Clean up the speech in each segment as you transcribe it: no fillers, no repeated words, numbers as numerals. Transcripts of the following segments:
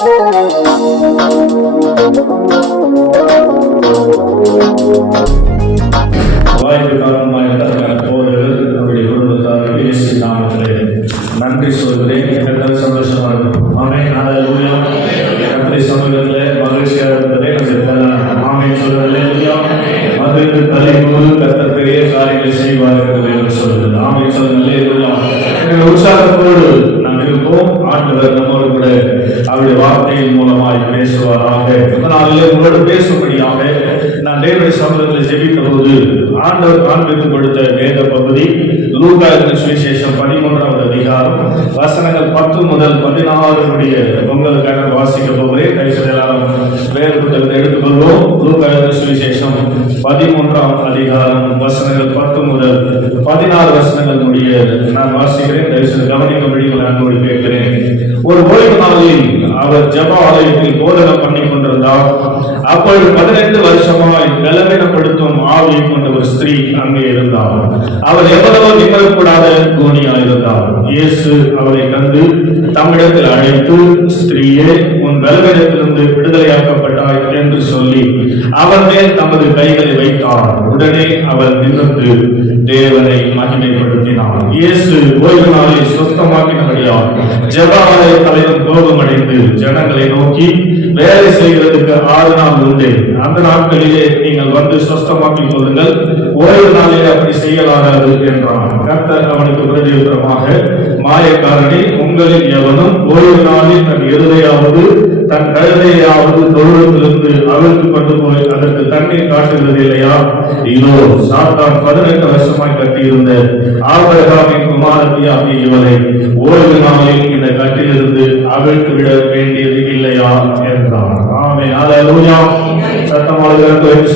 வாய்ப்பு காரணமாக போதகர் நம்முடைய குடும்பத்தாருக்கு இயேசு நாமத்திலே நன்றி சொல்கிறேன். எத்தனை சந்தோஷமாக இருக்கும். ஆமென். ஹல்லேலூயா. கர்த்தருடைய சமூகத்திலே மகிழ்ச்சியாக இருப்பதை ஆமென் சொல்கிறேன். மகிழ்ந்து தலைமுறை கர்த்தர் பெரிய காரியங்களை செய்வார் என்று சொல்கிறது. ஆமென் சொல்கிறேன். உற்சாகத்தோடு நாம் இருப்போம். ஆண்டவர் நம்மோடு கூட அவருடைய வார்த்தையின் மூலமாய் பேசுவாராக. நாளிலே உங்களோடு பேசும்படியாக நான் தேவனுடைய சமூகத்தில் ஜெபித்த போது ஆண்டவர் காண்பித்துக் கொடுத்த வேத பகுதி லூக்கா சுவிசேஷம் 13வது அதிகாரம் வசனங்கள் 10 முதல் 16 முடிய உங்களுக்காக வாசிக்க போகிறேன். எல்லாரும் வேறு புத்தகத்தை எடுத்துக்கொள்வோம். லூக்கா சுவிசேஷம் 13ஆம் அதிகாரம் வசனங்கள் 10 முதல் 16 வசனங்கள் முடிய நான் வாசிக்கிறேன். தயவுசெய்து கவனிக்கும்படி அன்போடு கேட்கிறேன். ஒரு ஓய்வு நாளில் அவர் ஜெப ஆலயத்தில் போதகம் பண்ணி கொண்டிருந்தார். அப்பொழுது 18 வருஷமாய் பலவீனப்படுத்தும் ஆவியை கொண்ட ஒரு ஸ்திரீ அங்கே இருந்தார். அவர் எவ்வளவோ நிகழக்கூடாத கூனியாய் இருந்தார். இயேசு அவரை கண்டு தம்மிடத்தில் அழைத்து, ஸ்திரீயே, உன் பலவீனத்திலிருந்து விடுதலையாக்கப்பட்டாய் என்று சொல்லி அவர் மேல் தமது கைகளை வைத்தார். உடனே அவர் நிமிர்ந்து தேவனை மகிமைப்படுத்தினார். இயேசு ஓய்வு நாளை சுத்தமாக்கினபடியால் ஜெப ஆலய தலைவர் கோபமடைந்து ஜனங்களை நோக்கி, வேலை செய்கிறதுக்கு 6 நாள் உண்டு. அந்த நாட்களிலே நீங்கள் வந்து சுத்தமாக்கிக் கொள்ளுங்கள், ஓய்வு நாளிலே அப்படி செய்யலாகாது என்றான். கர்த்தர் அவனுக்கு பிரதியுத்தரமாக, மாயக்காரனே, உங்களில் எவனும் ஓய்வு நாளில் தன் எருதையாவது தன் கழுதையாவது தொழுவத்திலிருந்து அவிழ்த்து கொண்டு போய் அதற்கு தண்ணீர் காட்டுகிறது இல்லையா? இதோ சாத்தான் 18 வருஷமாய் கட்டியிருந்த ஆபிரகாமின் குமாரத்தியாகிய இவரை ஓய்வு நாளில் இந்த கட்டிலிருந்து அவிழ்த்து விட வேண்டியது இல்லையா என்றார். ஆமென். ஹல்லேலூயா. சத்தமாக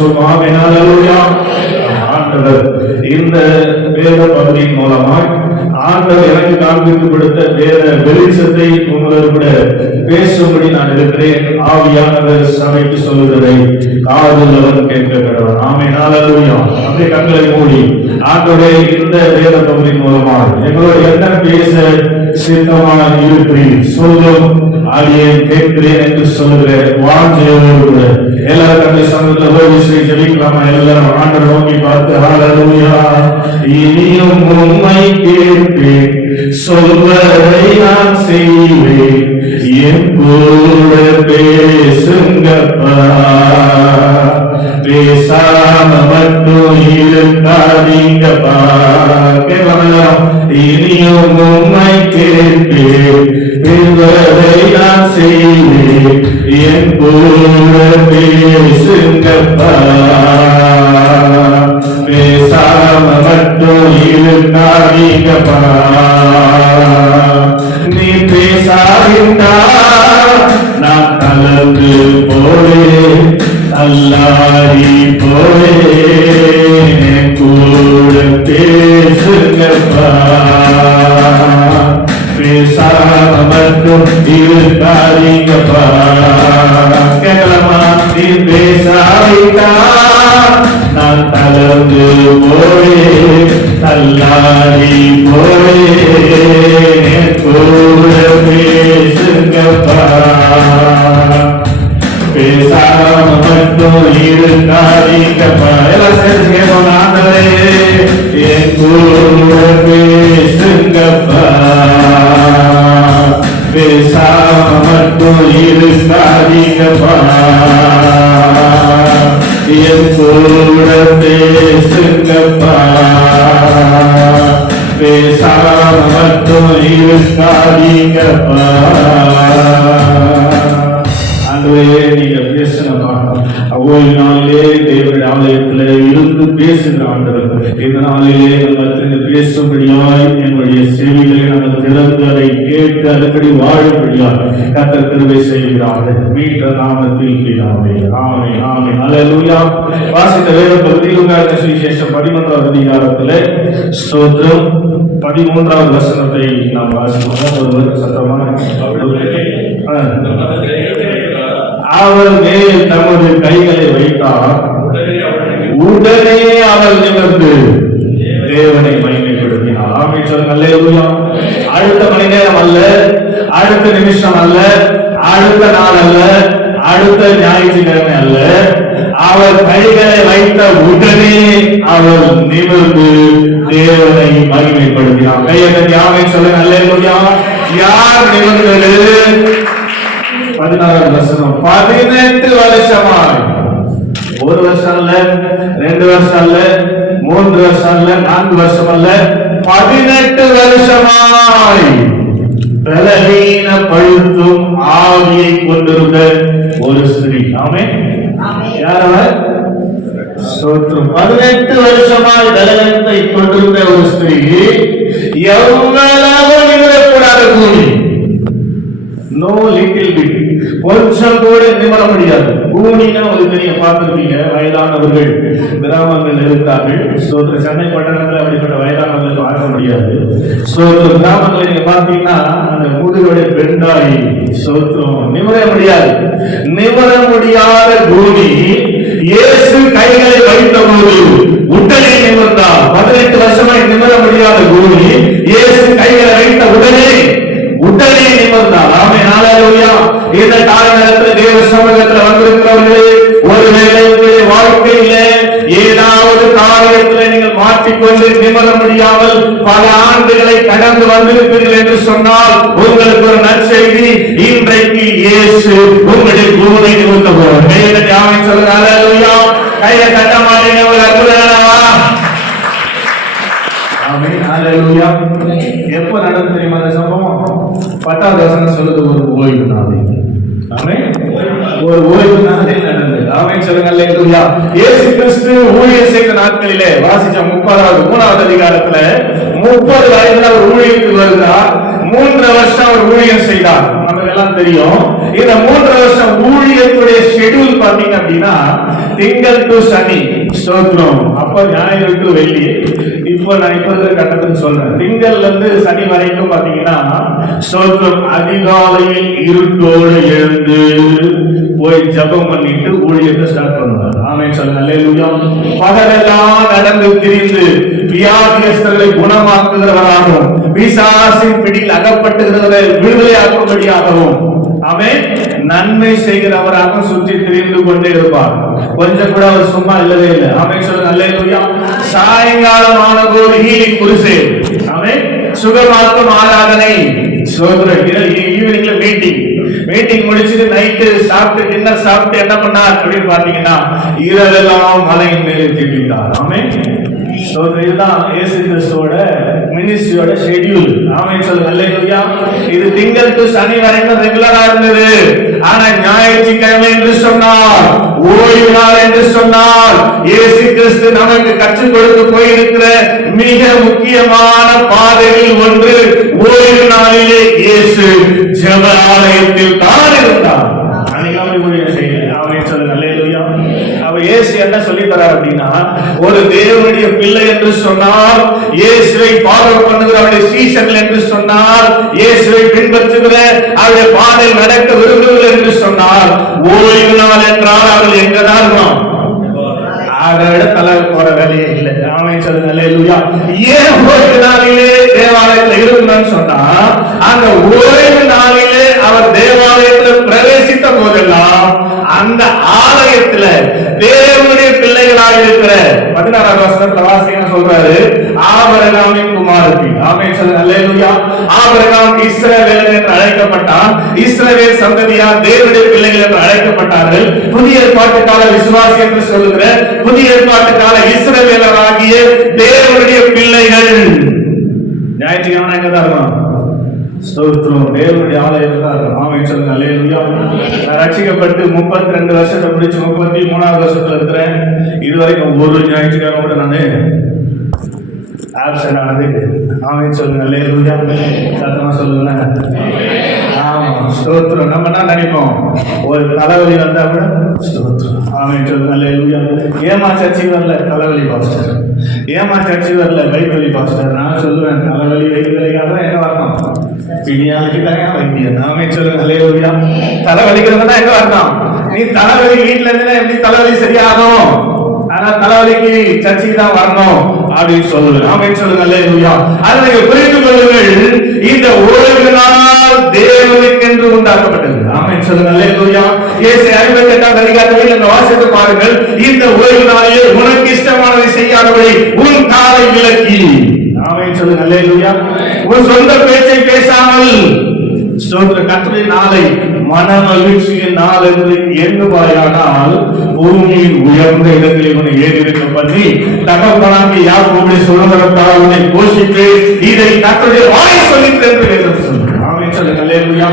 சொல்லுவோம். ஆமென். ஹல்லேலூயா. ஆண்டவர் இந்த வேத பகுதியின் மூலமாய் ஆண்டவர் எனக்கு காண்பித்து கொடுத்த வேத வெளிச்சத்தை உங்களோடு கூட பேசும்படி நான் இருக்கிறேன். ஆவியானவர் சபைக்கு சொல்லுகிறதை காதில் அவர் கேட்க கடவுள். ஆமென். ஹல்லேலூயா. அப்படியே கண்களை மூடி ஆண்டவருடைய இந்த வேத பகுதியின் மூலமாக எங்களோட என்ன பேச சித்தமாக இருக்கிறேன் சொல்லும் ஆடியை கேட்கிறேன் என்று சொல்லுகிறேன். வாஞ்சையோடு கூட எல்லாரும் கண்களை சமூகத்தில் ஓய்வு ஜெபிக்கலாமா? எல்லாரும் ஆண்டவர் நோக்கி பார்த்து, ஹல்லேலூயா. இனியும் உம்மை கேட்பேன், சொல்வதை நான் செய்வேன், என் கூட பேசுங்கப்பா, பேசாம மட்டும் இருக்காதீங்கப்பா. கேட்கலாம். இனியும் உம்மை கேட்பேன், சொல்வதை நான் செய்வேன், என் கூட பேசுங்கப்பா, பேசாம மட்டும் இருக்காதீங்கப்பா. நீ பேசாவிட்டா நான் கலந்து போவேன், அல்லாரி போவேன், கூட பேசுங்கப்பா, பேசாம மட்டும் இருக்காதீங்கப்பா. கேட்கலாமா? நீ பேசாவிட்டா நான் தளர்ந்து போவேன், தள்ளாடி போவேன், கூட பேசுங்கப்பா, பேசாம மட்டும் இருக்காதீங்கப்பா. எல்லாம் சேர்ந்து கேட்கணும். ஆண்டவரே, என் கூட பேசுங்கப்பா, பேசாம மட்டும் இருக்காதீங்கப்பா, என் கூட பேசுங்கப்பா, பேசாம மட்டும் இருக்காதீங்கப்பா. ஆண்டவரே, நீங்க பேசுங்கப்பா. ஒவ்வொரு நாளிலே தேவனுடைய ஆலயத்தில் இருந்து பேசுகிற ஆண்டவர் இந்த நாளிலே நம்ம பேசும்படியாய் என்னுடைய செவிகளை நாங்கள் திறந்து அதை கேட்டு அதன்படி வாழும்படியாய் கர்த்தர் கிருபை செய்கிறார்கள். மீட்ட நாமத்தில் பிதாவே. ஆமென். ஆமென். ஹல்லேலூயா. வாசித்த வேத பகுதி லூக்கா சுவிசேஷம் 13வது அதிகாரத்திலே ஸ்தோத்திரம் 13வது வசனத்தை நாம் வாசிப்போம். ஒருவர் சத்தமாக அவர் மேல் தமது கைகளை வைத்தார். உடனே அவர் நிமிர்ந்து தேவனை மகிமைப்படுத்தினார். ஆமென் சொல்லுங்க. அல்லேலூயா. அடுத்த மணி நேரம் அல்ல, அடுத்த நிமிஷம் அல்ல, அடுத்த நாள் அல்ல, அடுத்த ஞாயிற்றுக்கிழமை அல்ல, அவர் கைகளை வைத்த உடனே அவர் நிமிர்ந்து தேவனை மகிமைப்படுத்தினார். கையை ஆமென் சொல்லுங்க. அல்லேலூயா. யார் நிமிர்ந்தது? 16வது வசனம். 18 வருஷமாய், ஒரு வருஷம் அல்ல, 2 வருஷம் அல்ல, 3 வருஷம் அல்ல, 4 வருஷம் அல்ல, 18 வருஷமாய் பலவீன பழுத்தும் ஆவியை கொண்டிருந்த ஒரு ஸ்திரீ. ஆமென். யார் அவர்? ஸ்தோத்திரம். 18 வருஷமாய் பலவீனத்தை கொண்டிருந்த ஒரு ஸ்திரீ எவ்வளவு நிமிரக்கூடாது கூலி. நோ லிட்டில் பிட், கொஞ்சம் கூட நிமிர முடியாது. பூமினா ஒரு பெரிய பார்த்திருப்பீங்க, வயதானவர்கள் கிராமங்கள் இருக்கிறார்கள். ஸ்தோத்திர சென்னை பட்டணத்தில் அப்படிப்பட்ட வயதானவர்கள் பார்க்க முடியாது. ஸ்தோத்திர கிராமங்களை நீங்க பார்த்தீங்கன்னா அந்த முதுகுடைய பெண்டாய் ஸ்தோத்திரம் நிமிர முடியாது. நிமிர முடியாத பூமி இயேசு கைகளை வைத்த போது உடனே நிமிர்ந்தார். 18 வருஷமாய் நிமிர முடியாத பூமி இயேசு கைகளை வைத்த உடனே நிமிர்ந்தார். ஆமென். ஹல்லேலூயா. இந்த கால நேரத்தில் தேவ சமூகத்தில் வந்திருக்கிறவர்களே, ஒருவேளை உங்களுடைய வாழ்க்கையில ஏதாவது காரியத்தில் நீங்கள் மாற்றிக்கொண்டு நிமிர முடியாமல் பல ஆண்டுகளை கடந்து வந்திருப்பீர்கள் என்று சொன்னால் உங்களுக்கு ஒரு நற்செய்தி. இன்றைக்கு இயேசு உங்களுடைய பூனை நிமிர்ந்த போவார். ஆமென் சொல்லுங்க. ஹல்லேலூயா. கையை தட்ட மாட்டீங்க. ஒரு அற்புதமானவா. ஆமென். ஹல்லேலூயா. எப்ப நடந்து தெரியுமா அந்த சம்பவம்? 10வது வசனம் சொல்லுது, ஒரு ஓய்வு நாள். ஆமென். ஒரு ஓய்வு நாள் நடந்தது. ஆமென் சொல்லுங்க. அல்லேலூயா. இயேசு கிறிஸ்து ஊழியம் செய்த நாட்களிலே வாசிச்ச 3வது அதிகாரத்துல 30 வயதுல அவர் ஊழியத்துக்கு வருகிறார். 3 வருஷம் அவர் ஊழியம் செய்தார். நமக்கு எல்லாம் தெரியும். இந்த 3 வருஷம் ஊழியத்துடைய ஷெட்யூல் பாத்தீங்க அப்படின்னா திங்கள் டு சனி. ஸ்தோத்திரம். அப்ப ஞாயிறு டு வெள்ளி. இப்போ நான் இப்ப கட்டத்துக்கு சொல்றேன். திங்கள்ல இருந்து சனி வரைக்கும் பாத்தீங்கன்னா ஸ்தோத்திரம் அதிகாலையில் இருட்டோடு எழுந்து போய் ஜெபம் பண்ணிட்டு ஊழியத்தை ஸ்டார்ட் பண்ணுவார். ஆமென் சொல்லுங்க. அல்லேலூயா. பகலெல்லாம் நடந்து திரிந்து வியாதியஸ்தர்களை குணமாக்குகிறவராகவும் பிசாசின் பிடியில் அகப்பட்டுகிறவரை விடுதலையாக்கும்படியாகவும் ஆமென் நன்மை செய்கிறவராக சுற்றி திரிந்து கொண்டே இருப்பார். கொஞ்சம் கூட அவர் சும்மா இல்லவே இல்லை. ஆமென் சொல்லுங்க. அல்லேலூயா. சாயங்காலம் ஆன போது ஹீலிங் குருசேட். ஆமென். சுகமாக்கும் ஆராதனை. ஈவினிங்ல மீட்டிங் முடிச்சுட்டு நைட்டு சாப்பிட்டு டின்னர் சாப்பிட்டு என்ன பண்ணார் அப்படின்னு பாத்தீங்கன்னா இரவெல்லாம் மலையின் மேலே திரும்பிட்டார். ஆமென். இதுதான் இயேசு கிறிஸ்துவோட மினிஸ்ட்ரியோட ஷெட்யூல். ஆமென் சொல்லுங்க. அல்லேலூயா. இது திங்கள் டு சனி வரைக்கும் ரெகுலரா இருந்தது. ஆனா ஞாயிற்றுக்கிழமை என்று சொன்னார், ஓய்வு நாள் என்று சொன்னார், இயேசு கிறிஸ்து நமக்கு கற்றுக் கொடுத்து போயிருக்கிற மிக முக்கியமான பாதையில் ஒன்று ஓய்வு நாளிலே இயேசு ஜெப ஆலயத்தில் தான் இருந்தார். இயேசு என்ன சொல்லி தரார் அப்படின்னா, ஒரு தேவனுடைய பிள்ளை என்று சொன்னால், இயேசுவை ஃபாலோ பண்ணுகிற அவருடைய சீஷர்கள் என்று சொன்னால், இயேசுவை பின்பற்றுகிற அவருடைய பாதையில் நடக்க விரும்புகிற என்று சொன்னால், ஓய்வு நாள் என்றால் அவர்கள் எங்கதான் இருக்கணும்? அதை விட தலை போற வேலையே இல்லை. ஆமென் சொல்லுங்க. அல்லேலூயா. ஏன் ஓய்வு நாளிலே தேவாலயத்தில் இருக்கணும்னு சொன்னா, அந்த ஓய்வு நாளிலே அவர் தேவாலயத்தில் பிரவேசித்த போதெல்லாம் அந்த ஆலயத்துல தேவனுடைய பிள்ளைகளாக இருக்கிற 16வது வசனத்துல வாசிக்க சொல்றாரு, ஆபிரகாமின் குமாரத்தி. ஆமென் சொல்லுங்க. அல்லேலூயா. ஆபிரகாம் இஸ்ரவேல் என்று அழைக்கப்பட்டான். இஸ்ரவேல் சந்ததியார் தேவனுடைய பிள்ளைகள் என்று அழைக்கப்பட்டார்கள். புதிய ஏற்பாட்டு கால விசுவாசி என்று சொல்லுகிற புதிய ஏற்பாட்டு கால இஸ்ரவேலராகிய தேவனுடைய பிள்ளைகள் ஞாயிற்றுக்கிழமை எங்கதான் இருக்கணும்? ஸ்தோத்திரம். தேவனுடைய ஆலயத்தில் தான் இருக்கும். ஆமென் சொல்லுங்க. அல்லேலூயா. நான் ரட்சிக்கப்பட்டு 32 வருஷத்தை முடிச்சு 33வது வருஷத்துல இருக்கிறேன். இதுவரைக்கும் ஒரு ஞாயிற்றுக்கிழமை கூட நான் ஆப்சென்ட் ஆனது. ஆமென் சொல்லுங்க. அல்லேலூயா. சத்தமா சொல்லுங்க. ஆமா. ஸ்தோத்திரம். நம்ம என்ன நினைப்போம்? ஒரு தலைவலி வந்தா கூட ஸ்தோத்திரம். ஆமென் சொல்லுங்க. அல்லேலூயா. ஏமா சர்ச்சைக்கு வரல? தலைவலி பாஸ்டர். ஏமா சர்ச்சைக்கு வரல? வயிற்றுவலி பாஸ்டர். நான் சொல்லுவேன், தலைவலி வயிற்றுவலிக்காக தான் என்ன வரணும்? பிடியாலிக்குதாங்க வைத்தியம். ஆமென் சொல்லுங்க. அல்லேலூயா. தலைவலிக்கிறதுனா என்ன வரணும்? நீ தலைவலி வீட்டுல இருந்தா எப்படி தலைவலி சரியாகும்? ஆனா தலைவலிக்கு சர்ச்சைக்கு தான் வரணும் அப்படின்னு சொல்லுவேன். ஆமென் சொல்லுங்க. அல்லேலூயா. அதை நீங்க புரிந்து கொள்ளுங்கள். இந்த ஓய்வு நாள் தேவனுக்கென்று உண்டாக்கப்பட்டது. ஆமென். ஆமென் சொல்லுங்க. அல்லேலூயா. ஏசாயா 58 அதிகாரத்தில் வாசித்து பாருங்கள். இந்த ஓய்வு நாளிலே உனக்கு இஷ்டமானதை செய்யாதபடி உன் காலை விலக்கி, ஆமென் சொல்லுங்க. அல்லேலூயா. உன் சொந்த பேச்சை பேசாமல் ஸ்தோத்திர கர்த்தருடைய நாளை மன மகிழ்ச்சியின் நாள் என்று எண்ணுவாயானால் பூமியின் உயர்ந்த இடங்களில் உன்னை ஏறியிருக்க பண்ணி தகப்பனாகி யாக்கோபுடைய சுதந்திரத்தால் உன்னை போஷித்து இதை கர்த்தருடைய வாய் சொல்லிட்டு என்று வேதம் சொல்லுங்க. ஆமென் சொல்லுங்க. அல்லேலூயா.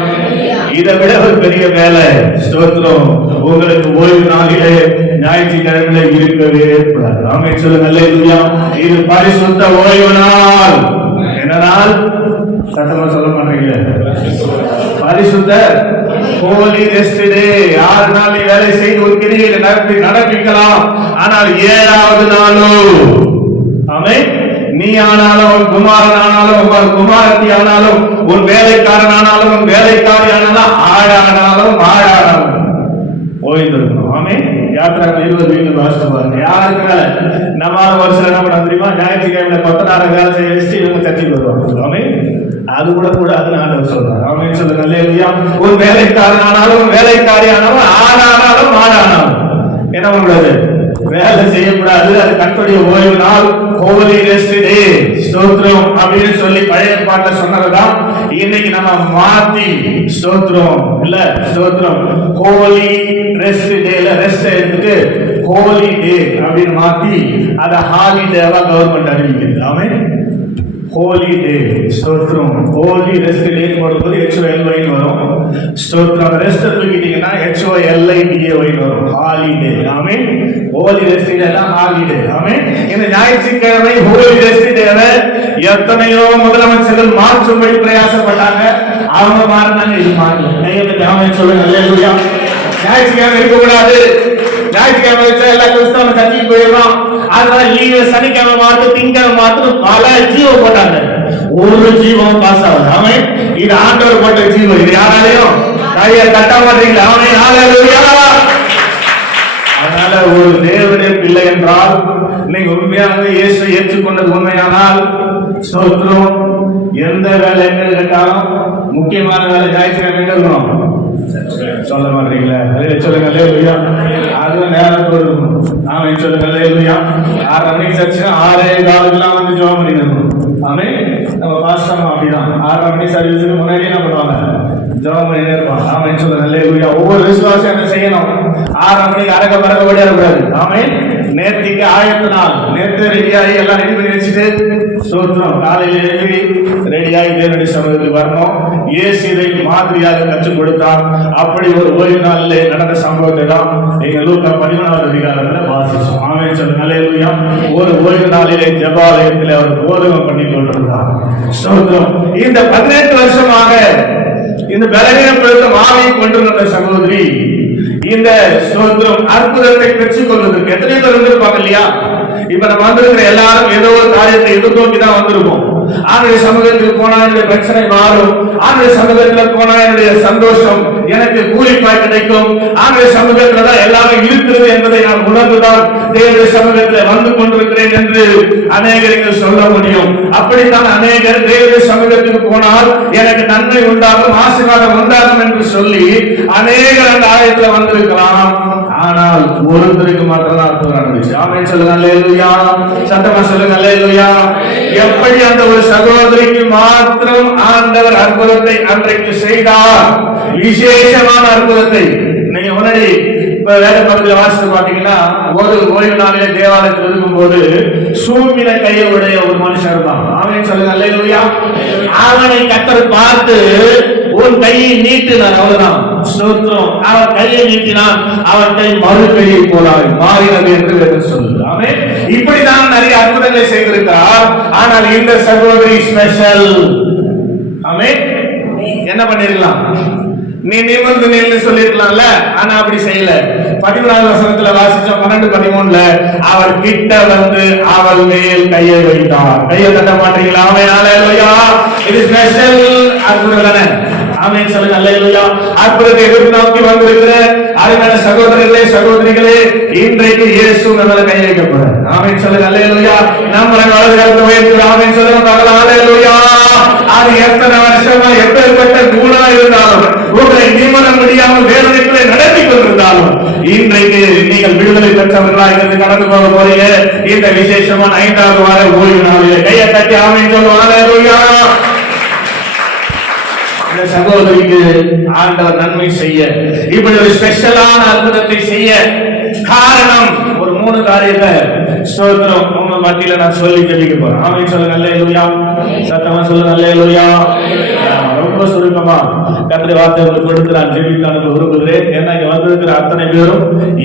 இதை விட ஒரு பெரிய வேலை ஸ்தோத்திரம் உங்களுக்கு ஓய்வு நாளிலே ஞாயிற்றுக்கிழமையில இருக்கவே கூடாது. ஆமென் சொல்லுங்க. அல்லேலூயா. இது பரிசுத்த ஓய்வு நாள். என்ன நாள்? சத்தமா சொல்ல மாட்டீங்க. பரிசுத்த ஹோலி ரெஸ்ட் டே. 6 நாள் நீ வேலை செய்து ஒரு கிரியை நடப்பிக்கலாம். ஆனால் 7வது நாளும், ஆமென், நீ ஆனாலும் உன் குமாரன் ஆனாலும் உன் குமாரத்தி ஆனாலும் உன் வேலைக்காரன் ஆனாலும் உன் வேலைக்காரி ஆனாலும் ஆடானாலும் ஆடானாலும் ஓய்ந்திருக்கணும். ஆமென். யாத்திராக்கள் 20 வீட்டு வாசிப்பாங்க. யாருக்கு வேலை? நம்ம வருஷம் என்ன பண்ண தெரியுமா? ஞாயிற்றுக்கிழமையில 10 நாள் வேலை செய்ய வச்சுட்டு இவங்க சர்ச்சைக்கு வருவாங்க. ஆமென். அது கூட கூடாதுன்னு ஆண்டவர் சொல்றாரு. ஆமென் சொல்லுங்க. அல்லேலூயா. ஒரு வேலைக்காரன் ஆனாலும் ஒரு வேலைக்காரி ஆனாலும் ஆடானாலும் ஆடானாலும் என்ன பண்ணக்கூடாது? வேலை செய்யக்கூடாது. அது கர்த்தருடைய ஓய்வு நாள், ஹோலி ரெஸ்ட் டே. ஸ்தோத்திரம் அப்படின்னு சொல்லி பழைய பாட்டை சொன்னதுதான் இன்னைக்கு நம்ம மாத்தி ஸ்தோத்திரம் இல்ல ஸ்தோத்திரம் ஹோலி ரெஸ்ட் டேல ரெஸ்ட் எடுத்துட்டு ஹோலி டே அப்படின்னு மாத்தி அதை ஹாலிடேவா கவர்மெண்ட் அறிவிக்குது. ஆமென். ஹோலி டே ஸ்தோத்திரம். ஹோலி ரெஸ்ட் டே போடும்போது HOLY வரும். ஸ்தோத்திரம். ரெஸ்ட் தூக்கிட்டீங்கன்னா HOLIDAY வரும். ஹாலிடே. ஆமென். ஹோலி ரெஸ்ட் டே தான் ஹாலிடே. ஆமென். இந்த ஞாயிற்றுக்கிழமை ஹோலி ரெஸ்ட் டேவை எத்தனையோ முதலமைச்சர்கள் மாற்றும்படி பிரயாசப்பட்டாங்க. அவங்க மாறினாங்க, இது மாறல. ஆமென் சொல்லுங்க. அல்லேலூயா. ஞாயிற்றுக்கிழமை இருக்கக்கூடாது. ஞாயிற்றுக்கிழமை வச்சா எல்லா கிறிஸ்தவனும் சர்ச்சைக்கு போயிடலாம். அதனால லீவு சனிக்கிழமை மாத்து திங்கிழமை மாத்து பல ஜீவம் போட்டாங்க. ஒரு ஜீவம் பாஸ் ஆகுது. ஆமென். இது ஆண்டவர் போட்ட ஜீவம். இது யாராலையும் கையை தட்ட மாட்டீங்களா? ஆமென். ஹல்லேலூயா. அதனால ஒரு தேவனுடைய பிள்ளை என்றால் நீங்க உண்மையாக இயேசு ஏற்றுக்கொண்டது உண்மையானால் ஸ்தோத்திரம். எந்த வேலை எங்க கேட்டாலும் முக்கியமான வேலை ஞாயிற்றுக்கிழமை எங்க இருக்கணும்? சொல்ல மாட்டீங்களா? சொல்லுங்க. அல்லேலூயா. அதுவும் நேரத்தோடு இருக்கணும். ஆமென் சொல்லுங்க. அல்லேலூயா. 6:30 மணிக்கு சர்ச்சு 6:15 வந்து ஜெபம் பண்ணிக்கணும். ஆமென். நம்ம பாஸ்டர் அப்படிதான் 6:30 மணி சர்வீஸுக்கு முன்னாடி என்ன பண்ணுவாங்க? ஜெபம் பண்ணிட்டே இருப்பாங்க. ஆமென் சொல்லுங்க. அல்லேலூயா. ஒவ்வொரு விசுவாசியும் என்ன செய்யணும்? 6:30 மணிக்கு அரக பறக்க ஓடிடக்கூடாது. ஆமென். நேற்றுக்கு ஆயத்த நாள். நேற்று ரெடியாகி எல்லாம் ரெடி பண்ணி வச்சுட்டு ஸ்தோத்திரம் காலையில் எழுதி ரெடியாகி தேவனுடைய சமூகத்துக்கு வரணும். இயேசு இதை மாதிரியாக கற்றுக் கொடுத்தார். அப்படி ஒரு ஓய்வு நாளிலே நடந்த சம்பவத்தை தான் எங்க லூக்கா 11வது அதிகாரத்தில் வாசிச்சோம். ஆமென் சொல்லுங்க. அல்லேலூயா. ஒரு ஓய்வு நாளிலே ஜெபாலயத்தில் அவர் போதகம் பண்ணி கொண்டிருந்தார். ஸ்தோத்திரம். இந்த 18 வருஷமாக இந்த பலவீனப்படுத்தும் ஆவியை கொண்டிருந்த சகோதரி இந்த ஸ்தோத்திரம் அற்புதத்தை பெற்றுக் கொள்வதற்கு எத்தனை பேர் வந்திருப்பாங்க இல்லையா? இப்ப நம்ம வந்திருக்கிற எல்லாரும் ஏதோ ஒரு காரியத்தை எதிர்நோக்கி தான் வந்திருப்போம். ஆண்டுடைய சமூகத்துக்கு போனா என்னுடைய பிரச்சனை மாறும். ஆண்டுடைய சமூகத்தில் போனா என்னுடைய சந்தோஷம் எனக்கு கூலிப்பாய் கிடைக்கும். ஆண்டுடைய சமூகத்துல தான் எல்லாமே இருக்கிறது என்பதை நான் உணர்ந்துதான் தேவனுடைய சமூகத்தில் வந்து கொண்டிருக்கிறேன் என்று அநேகர்கள் சொல்ல முடியும். அப்படித்தான் அநேகர் தேவனுடைய சமூகத்துக்கு போனால் எனக்கு நன்மை உண்டாகும், ஆசீர்வாதம் உண்டாகும் என்று சொல்லி அநேகர் அந்த ஆயத்தில் வந்திருக்கலாம். ஆனால் ஒருத்தருக்கு மாத்திரம் அற்புதம் நடந்துச்சு. ஆமென் சொல்லுங்க. அல்லேலூயா. சத்தமா சொல்லுங்க. அல்லேலூயா. எப்படி அந்த ஒரு சகோதரிக்கு மாத்திரம் ஆண்டவர் அற்புதத்தை அன்றைக்கு செய்தார், விசேஷமான அற்புதத்தை. நீங்க முன்னாடி இப்ப வேற பக்கத்துல வாசித்து பாத்தீங்கன்னா ஒரு ஓய்வு நாளிலே தேவாலயத்தில் இருக்கும் போது சூம்பின கையை உடைய ஒரு மனுஷன் தான். ஆமென் சொல்லுங்க. அல்லேலூயா. அவனை கர்த்தர் பார்த்து உன் கையை நீட்டினார். அவ்வளவுதான். ஸ்தோத்திரம். அவன் கையை நீட்டினான். அவன் கை மறு கையை போலாய் மாறினது என்று வேதம் சொல்லுது. ஆமென். இப்படிதான் நிறைய அற்புதங்களை செய்திருக்கிறார். ஆனால் இந்த சகோதரி ஸ்பெஷல். ஆமென். என்ன பண்ணிருக்கலாம்? நீ நிமிர்ந்து நின்று சொல்லிருக்கலாம்ல. ஆனா அப்படி செய்யல. 11வது வசனத்துல வாசிச்சோம். 12:13 அவர் கிட்ட வந்து அவள் மேல் கையை வைத்தார். கையை தட்ட மாட்டீங்களா? ஆமென். ஹல்லேலூயா. இது ஸ்பெஷல் அற்புதம் தானே? ஆமென் சொல்லுங்க. அல்லேலூயா. அற்புதத்தை எதிர்நோக்கி வந்திருக்கிற அருமையான சகோதரர்களே சகோதரிகளே, இன்றைக்கு இயேசு நம்மள கை வைக்க போறார். ஆமென் சொல்லுங்க. அல்லேலூயா. நம்ம வலது கரத்தை உயர்த்தி ஆமென் சொல்லுங்க. அல்லேலூயா. அது எத்தனை வருஷமா எப்பேற்பட்ட கூடா இருந்தாலும் உங்களை நிமிர முடியாமல் வேதனைகளை நடத்தி கொண்டிருந்தாலும் இன்றைக்கு நீங்கள் விடுதலை பெற்றவர்களாக இருந்து கடந்து போக போறீங்க. இந்த விசேஷமான 5வது வார ஓய்வு நாளிலே கையை தட்டி ஆமென் சொல்லுவாங்க. இந்த சகோதரிக்கு ஆண்டவர் நன்மை செய்ய, இப்படி ஒரு ஸ்பெஷலான அற்புதத்தை செய்ய காரணம் ஒரு 3 காரியத்தை ஸ்தோத்திரம் உங்க மத்தியில நான் சொல்லி ஜெபிக்க போறேன். ஆமென் சொல்லுங்க. அல்லேலூயா. சத்தமா சொல்லுங்க. அல்லேலூயா. ரொம்ப சுருக்கமா கர்த்தருடைய வார்த்தை உங்களுக்கு கொடுத்து நான் ஜெபிக்க அனுப்ப விரும்புகிறேன். ஏன்னா இங்க வந்திருக்கிற அத்தனை பேரும்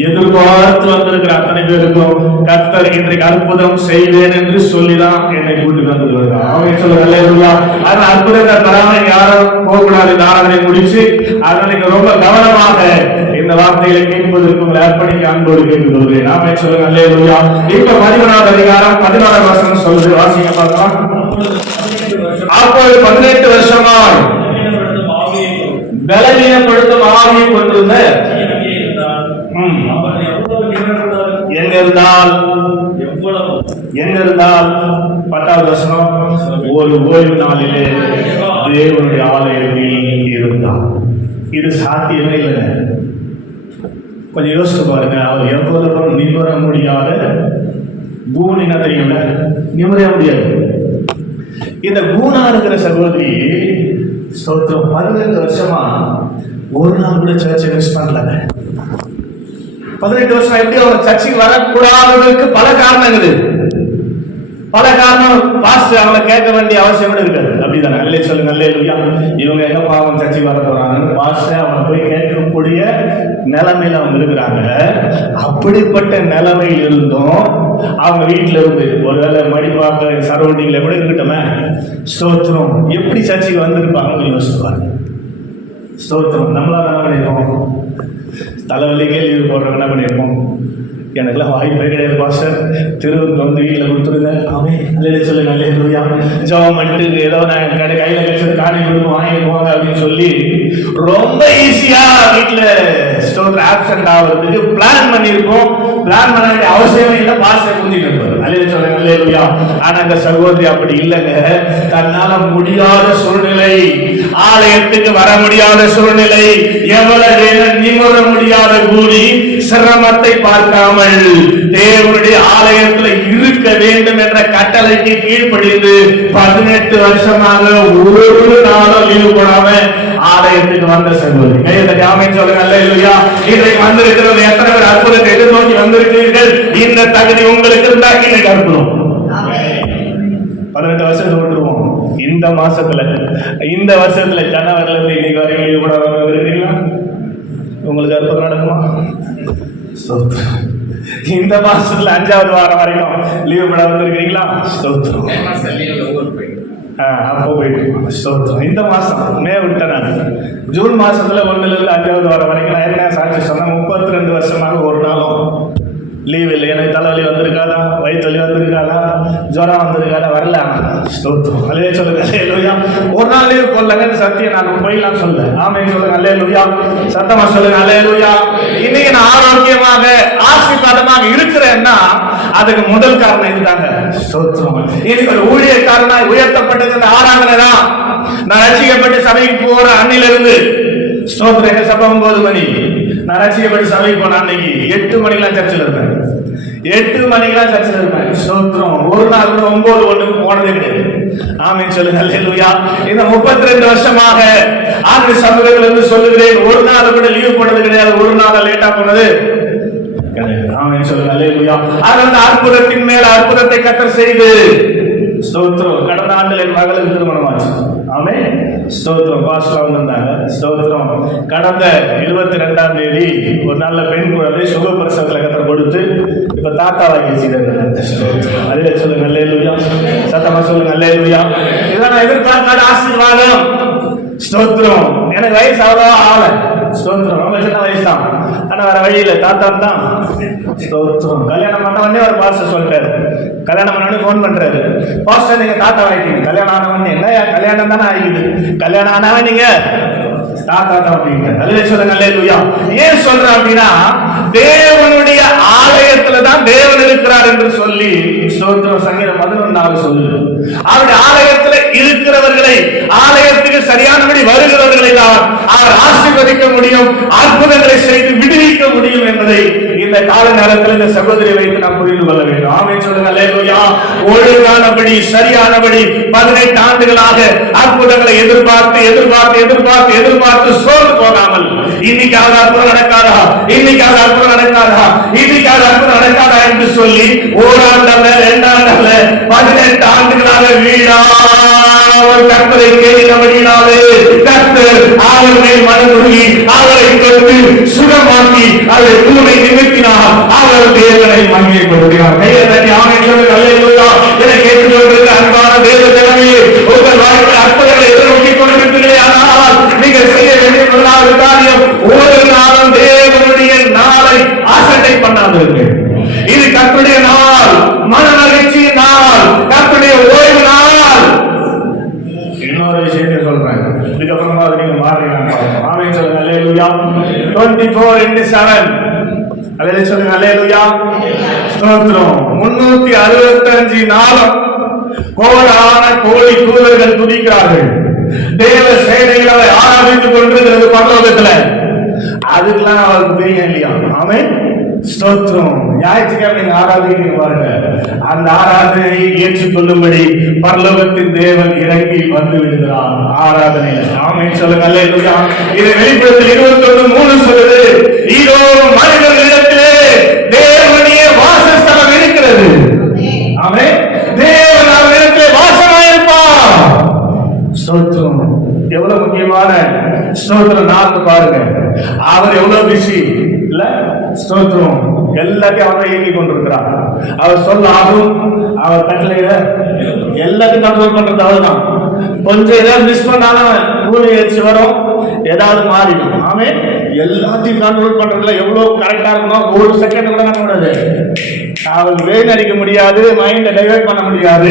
எதிர்பார்த்து வந்திருக்கிற அத்தனை பேருக்கும் கர்த்தர் இன்றைக்கு அற்புதம் செய்வேன் என்று சொல்லிதான் என்னை கூட்டிட்டு வந்திருக்கிறார். ஆமென் சொல்லுங்க. அல்லேலூயா. அதனால அற்புதத்தை தராம யாரும் போகக்கூடாது. இந்த ஆராதனை முடிச்சு அதனால நீங்க ரொம்ப கவனமாக இந்த வார்த்தைகளை கேட்பதற்கு உங்களை அர்ப்பணிக்க அன்போடு கேட்டுக்கொள்கிறேன். ஆமென் சொல்லுங்க. அல்லேலூயா. இப்ப 11வது அதிகாரம் 16வது வசனம் சொல்லுது. வாசிங்க பார்க்கலாம். அப்போது 18 வருஷமாய் பலவீனப்படுத்தும் ஆவியை கொண்டிருந்த எங்க இருந்தால் 10வது வசனம் ஒரு ஓய்வு நாளிலே தேவனுடைய ஆலயத்தில் இருந்தார். இது சாத்தியமே இல்லை. கொஞ்சம் யோசிச்சு பாருங்க. அவர் எவ்வளவு நிமிர முடியாத கூனினா தெரியும்ல, நிமிர முடியாது. இந்த கூனா இருக்கிற சகோதரி ஸ்தோத்திரம் 18 வருஷமா ஒரு நாள் கூட சர்ச்சை மிஸ் பண்ணல. 18 வருஷம் எப்படி அவங்க சர்ச்சைக்கு வரக்கூடாததற்கு பல காரணங்கள், பல காரணம். பாஸ்டர் அவங்களை கேட்க வேண்டிய அவசியம் இருக்காது. அப்படிதானே? அல்லே சொல்லுங்க. அல்லேலூயா. இவங்க எங்க பாவம் சர்ச்சைக்கு வர போறாங்கன்னு பாஸ்டர் அவங்க போய் கேட்கக்கூடிய நிலைமையில அவங்க இருக்கிறாங்க. அப்படிப்பட்ட நிலைமையில் இருந்தும் அவங்க வீட்டுல இருந்து ஒருவேளை மடிப்பாக்க சரௌண்டிங்ல கூட இருக்கட்டுமே, ஸ்தோத்திரம் எப்படி சர்ச்சைக்கு வந்திருப்பாங்க யோசிப்பாங்க. ஸ்தோத்திரம் நம்மளால என்ன பண்ணிருப்போம்? தலைவலிக்கே லீவ் போடுறவங்க என்ன பண்ணிருப்போம்? எனக்குலாம் வாய்ப்பே கிடையாது பாஸ்டர், திருவுக்கு வந்து வீட்டில் கொடுத்துருங்க. ஆமென். அல்லேலூயா சொல்லுங்க. அல்லேலூயா. ஜெபம் பண்ணிட்டு ஏதோ நான் கையில கிடைச்சது காணி கொடுத்து வாங்கிட்டு போங்க அப்படின்னு சொல்லி ரொம்ப ஈஸியா வீட்டுல ஸ்டோர் ஆப்சென்ட் ஆகிறதுக்கு பிளான் பண்ணிருக்கோம். பிளான் பண்ண வேண்டிய அவசியமே இல்லை. பாஸ்டர் குந்திட்டு இருப்பாரு. அல்லேலூயா சொல்லுங்க. அல்லேலூயா. ஆனா அந்த சகோதரி அப்படி இல்லைங்க. தன்னால முடியாத சூழ்நிலை, ஆலயத்துக்கு வர முடியாத சூழ்நிலை, எவ்வளவு நிமிர முடியாத கூலி, சிரமத்தை பார்க்காமல் தேவனுடைய ஆலயத்தில் இருக்க வேண்டும் என்ற கட்டளைக்கு கீழ்ப்படிந்து 18 வருஷமாக ஒரு நாளும் லீவு போடாம ஆலயத்துக்கு வந்த சகோதரி. கையை ஆமென் சொல்லுங்க. அல்லேலூயா. இன்றைக்கு வந்திருக்கிறது எத்தனை பேர் அற்புதத்தை எதிர்நோக்கி வந்திருக்கிறீர்கள்? இந்த தகுதி உங்களுக்கு இருந்தா இன்னைக்கு அற்புதம். 18 வருஷத்தை விட்டுருவோம். இந்த மாசத்துல இந்த வருஷத்துல ஜனவரில இருந்து இன்னைக்கு வரைக்கும் லீவு போடாம இருக்கிறீங்களா? உங்களுக்கு அற்புதம் நடக்குமா? இந்த மாசத்துல 5வது வாரம் வரைக்கும் லீவு போட வந்திருக்கிறீங்களா? ஸ்தோத்திரம். அப்போ போயிட்டு ஸ்தோத்திரம். இந்த மாசம் மே விட்டேன் நான். ஜூன் மாசத்துல 1ல இருந்து 5வது வாரம் வரைக்கும் நான் என்ன சாட்சி சொன்னேன்? 32 வருஷமாக ஒரு நாளும் லீவ் இல்லை. எனக்கு தலைவலி வந்திருக்காதா, வயிற்று வலி வந்திருக்காதா, ஜுரம் வந்திருக்காதா? வரல. ஸ்தோத்திரம். அல்லே சொல்லுங்க. அல்லேலூயா. ஒரு நாள் லீவ் போடலங்க சத்தியம் நான் போயிடலாம் சொல்ல. ஆமென் சொல்லுங்க. அல்லேலூயா. சத்தமா சொல்லுங்க. அல்லேலூயா. இன்னைக்கு நான் ஆரோக்கியமாக ஆசீர்வாதமாக இருக்கிறேன்னா அதுக்கு முதல் காரணம் இதுதாங்க. ஸ்தோத்திரம். இன்னைக்கு ஒரு ஊழியக்காரனாய் உயர்த்தப்பட்டது இந்த ஆராதனை தான். நான் ரட்சிக்கப்பட்டு சபைக்கு போற அன்னிலிருந்து ஸ்தோத்திரம். எங்க சபை 9 மணி. நான் ரட்சிக்கப்பட்டு சபைக்கு போன அன்னைக்கு 8 மணிக்கெல்லாம் சர்ச்சில் இருப்பேன். 8 மணிக்கெல்லாம் சர்ச்சில் இருப்பேன். ஸ்தோத்திரம். ஒரு நாள் கூட 9:01 போனதே கிடையாது. ஆமென் சொல்லுங்க. அல்லேலூயா. இந்த 32 வருஷமாக ஆண்டு சமூகத்தில் இருந்து சொல்லுகிறேன், ஒரு நாள் கூட லீவ் போனது கிடையாது. ஒரு நாள் லேட்டா போனது கிடையாது. ஆமென் சொல்லுங்க. அல்லேலூயா. அதனால அற்புதத்தின் மேல அற்புதத்தை கர்த்தர் செய்து ஸ்தோத்திரம். கடந்த ஆண்டில் என் மகளுக்கு திருமணம் ஆச்சு. ஆமென். ஸ்தோத்திரம். பாஸ்டர் வந்திருந்தாங்க. ஸ்தோத்திரம். கடந்த 22ஆம் தேதி ஒரு நல்ல பெண் குழந்தை சுகப்பிரசவத்தில் கர்த்தர் கொடுத்து இப்ப தாத்தாவாக்கி வச்சுட்டாங்க. அதே சொல்லுங்க. அல்லேலூயா. சத்தமா சொல்லுங்க. அல்லேலூயா. இதான் நான் எதிர்பார்க்காத ஆசீர்வாதம். ஸ்தோத்திரம். எனக்கு வயசு அவ்வளோ ஆகல. ஸ்தோத்திரம். ரொம்ப சின்ன வயசு தான். ஆனா வேற வழியில தாத்தா தான். ஸ்தோத்திரம். கல்யாணம் பண்ண உடனே ஒரு பாஸ்டர் சொல்லிட்டாரு. கல்யாணம் பண்ண போன் பண்றாரு. பாஸ்டர் நீங்க தாத்தா ஆயிட்டீங்க. கல்யாணம் ஆனவன் என்ன கல்யாணம் தானே ஆகிடுது. கல்யாணம் ஆனவன் நீங்க தாத்தா தான் அப்படிங்க. அல்லேலூயா சொல்லுங்க. அல்லேலூயா. ஏன் சொல்றேன் அப்படின்னா தேவனுடைய ஆலயத்துல தான் தான் தேவன் இருக்கிறார் என்று சொல்லி ஸ்தோத்திரம். சங்கீதம் 11 சொல்லு. அவருடைய ஆலயத்தில் இருக்கிறவர்களை, ஆலயத்துக்கு சரியானபடி வருகிறவர்களை தான் அவர் ஆசீர்வதிக்க முடியும், அற்புதங்களை செய்து விடுவிக்க முடியும் என்பதை இந்த கால நேரத்தில் இந்த சகோதரி வைத்து நாம் புரிந்து கொள்ள வேண்டும். ஆமென் சொல்லுங்க. அல்லேலூயா. ஒழுங்கானபடி சரியானபடி 18 ஆண்டுகளாக அற்புதங்களை எதிர்பார்த்து எதிர்பார்த்து எதிர்பார்த்து எதிர்பார்த்து சோர்ந்து போகாமல் இன்னைக்காவது அற்புதம் நடக்காதா, இன்னைக்காவது அற்புதம் நடக்காதா, இன்னைக்காவது அற்புதம் நடக்காதா என்று சொல்லி ஓராண்டல்ல 2 ஆண்டல்ல 18 ஆண்டுகளாக வீடா கர்த்தரை கேட்டபடியினாலே கர்த்தர் அவர் மேல் மனதுருகி அவரை தொட்டு சுகமாக்கி அதை தூணை நிமித்தினார். அவர் தேவனை மகிமைப்படுத்தினார். கையை தட்டி ஆமென் சொல்லுங்க. அல்லேலூயா. இதை கேட்டுக்கொண்டிருக்கிற அன்பான தேவ ஜனமே, உங்கள் வாழ்க்கையில் அற்புதங்களை எதிர்நோக்கி கொண்டிருக்கிறீர்களே, ஆனால் நீங்கள் செய்ய வேண்டிய முதலாவது காரியம், ஒரு நாளும் தேவனுடைய நாளை அசட்டை பண்ணாதீர்கள். இது கர்த்தருடைய நாள், மன மகிழ்ச்சியின் நாள், கர்த்தருடைய ஓய்வு நாள். இன்னொரு விஷயத்தை சொல்றேன், இதுக்கப்புறமா நீங்க மாறீங்க. ஆமென் சொல்லுங்க. அல்லேலூயா. 24/7 அல்லேலூயா சொல்லுங்க. அல்லேலூயா. ஸ்தோத்திரம். 365 நாளும் கோடான கோடி தூதர்கள் துதிக்கிறார்கள். தேவ சேனைகள் அவரை ஆராதித்துக் கொண்டிருக்கிறது பரலோகத்துல. அதுக்கெல்லாம் அவருக்கு தெரியும் இல்லையா? ஆமென். ஸ்தோத்திரம். ஞாயிற்றுக்கிழமை நீங்க ஆராதிக்கிறீங்க பாருங்க, அந்த ஆராதனையை ஏற்றுக்கொள்ளும்படி பரலோகத்தின் தேவன் இறங்கி வந்து விடுகிறார் ஆராதனையில. ஆமென் சொல்லுங்க. அல்லேலூயா. இது வெளிப்படுத்தல் 21:3 சொல்லுது, இதோ மனிதர்களிடத்திலே தேவனுடைய வாசஸ்தலம் இருக்கிறது. ஆமென். தேவன் அவரிடத்திலே வாசமாயிருப்பார். ஸ்தோத்திரம். எவ்வளவு முக்கியமான ஸ்தோத்திரம் நாக்கு பாருங்க. அவர் எவ்வளவு பிஸி இல்ல? ஸ்தோத்திரம். எல்லாத்தையும் அவரை இயக்கி கொண்டிருக்கிறார். அவர் சொல்ல ஆகும், அவர் கட்டளையில எல்லாத்தையும் கண்ட்ரோல் பண்றது அவர் தான். கொஞ்சம் ஏதாவது மிஸ் பண்ணாலும் ஊழி ஏற்றி வரும், ஏதாவது மாறிடும். ஆமே, எல்லாத்தையும் கண்ட்ரோல் பண்றதுல எவ்வளவு கரெக்டா இருக்கணும். ஒரு செகண்ட் கூட நம்ம கூடாது, அவர் வெயின் அடிக்க முடியாது, மைண்ட டைவர்ட் பண்ண முடியாது.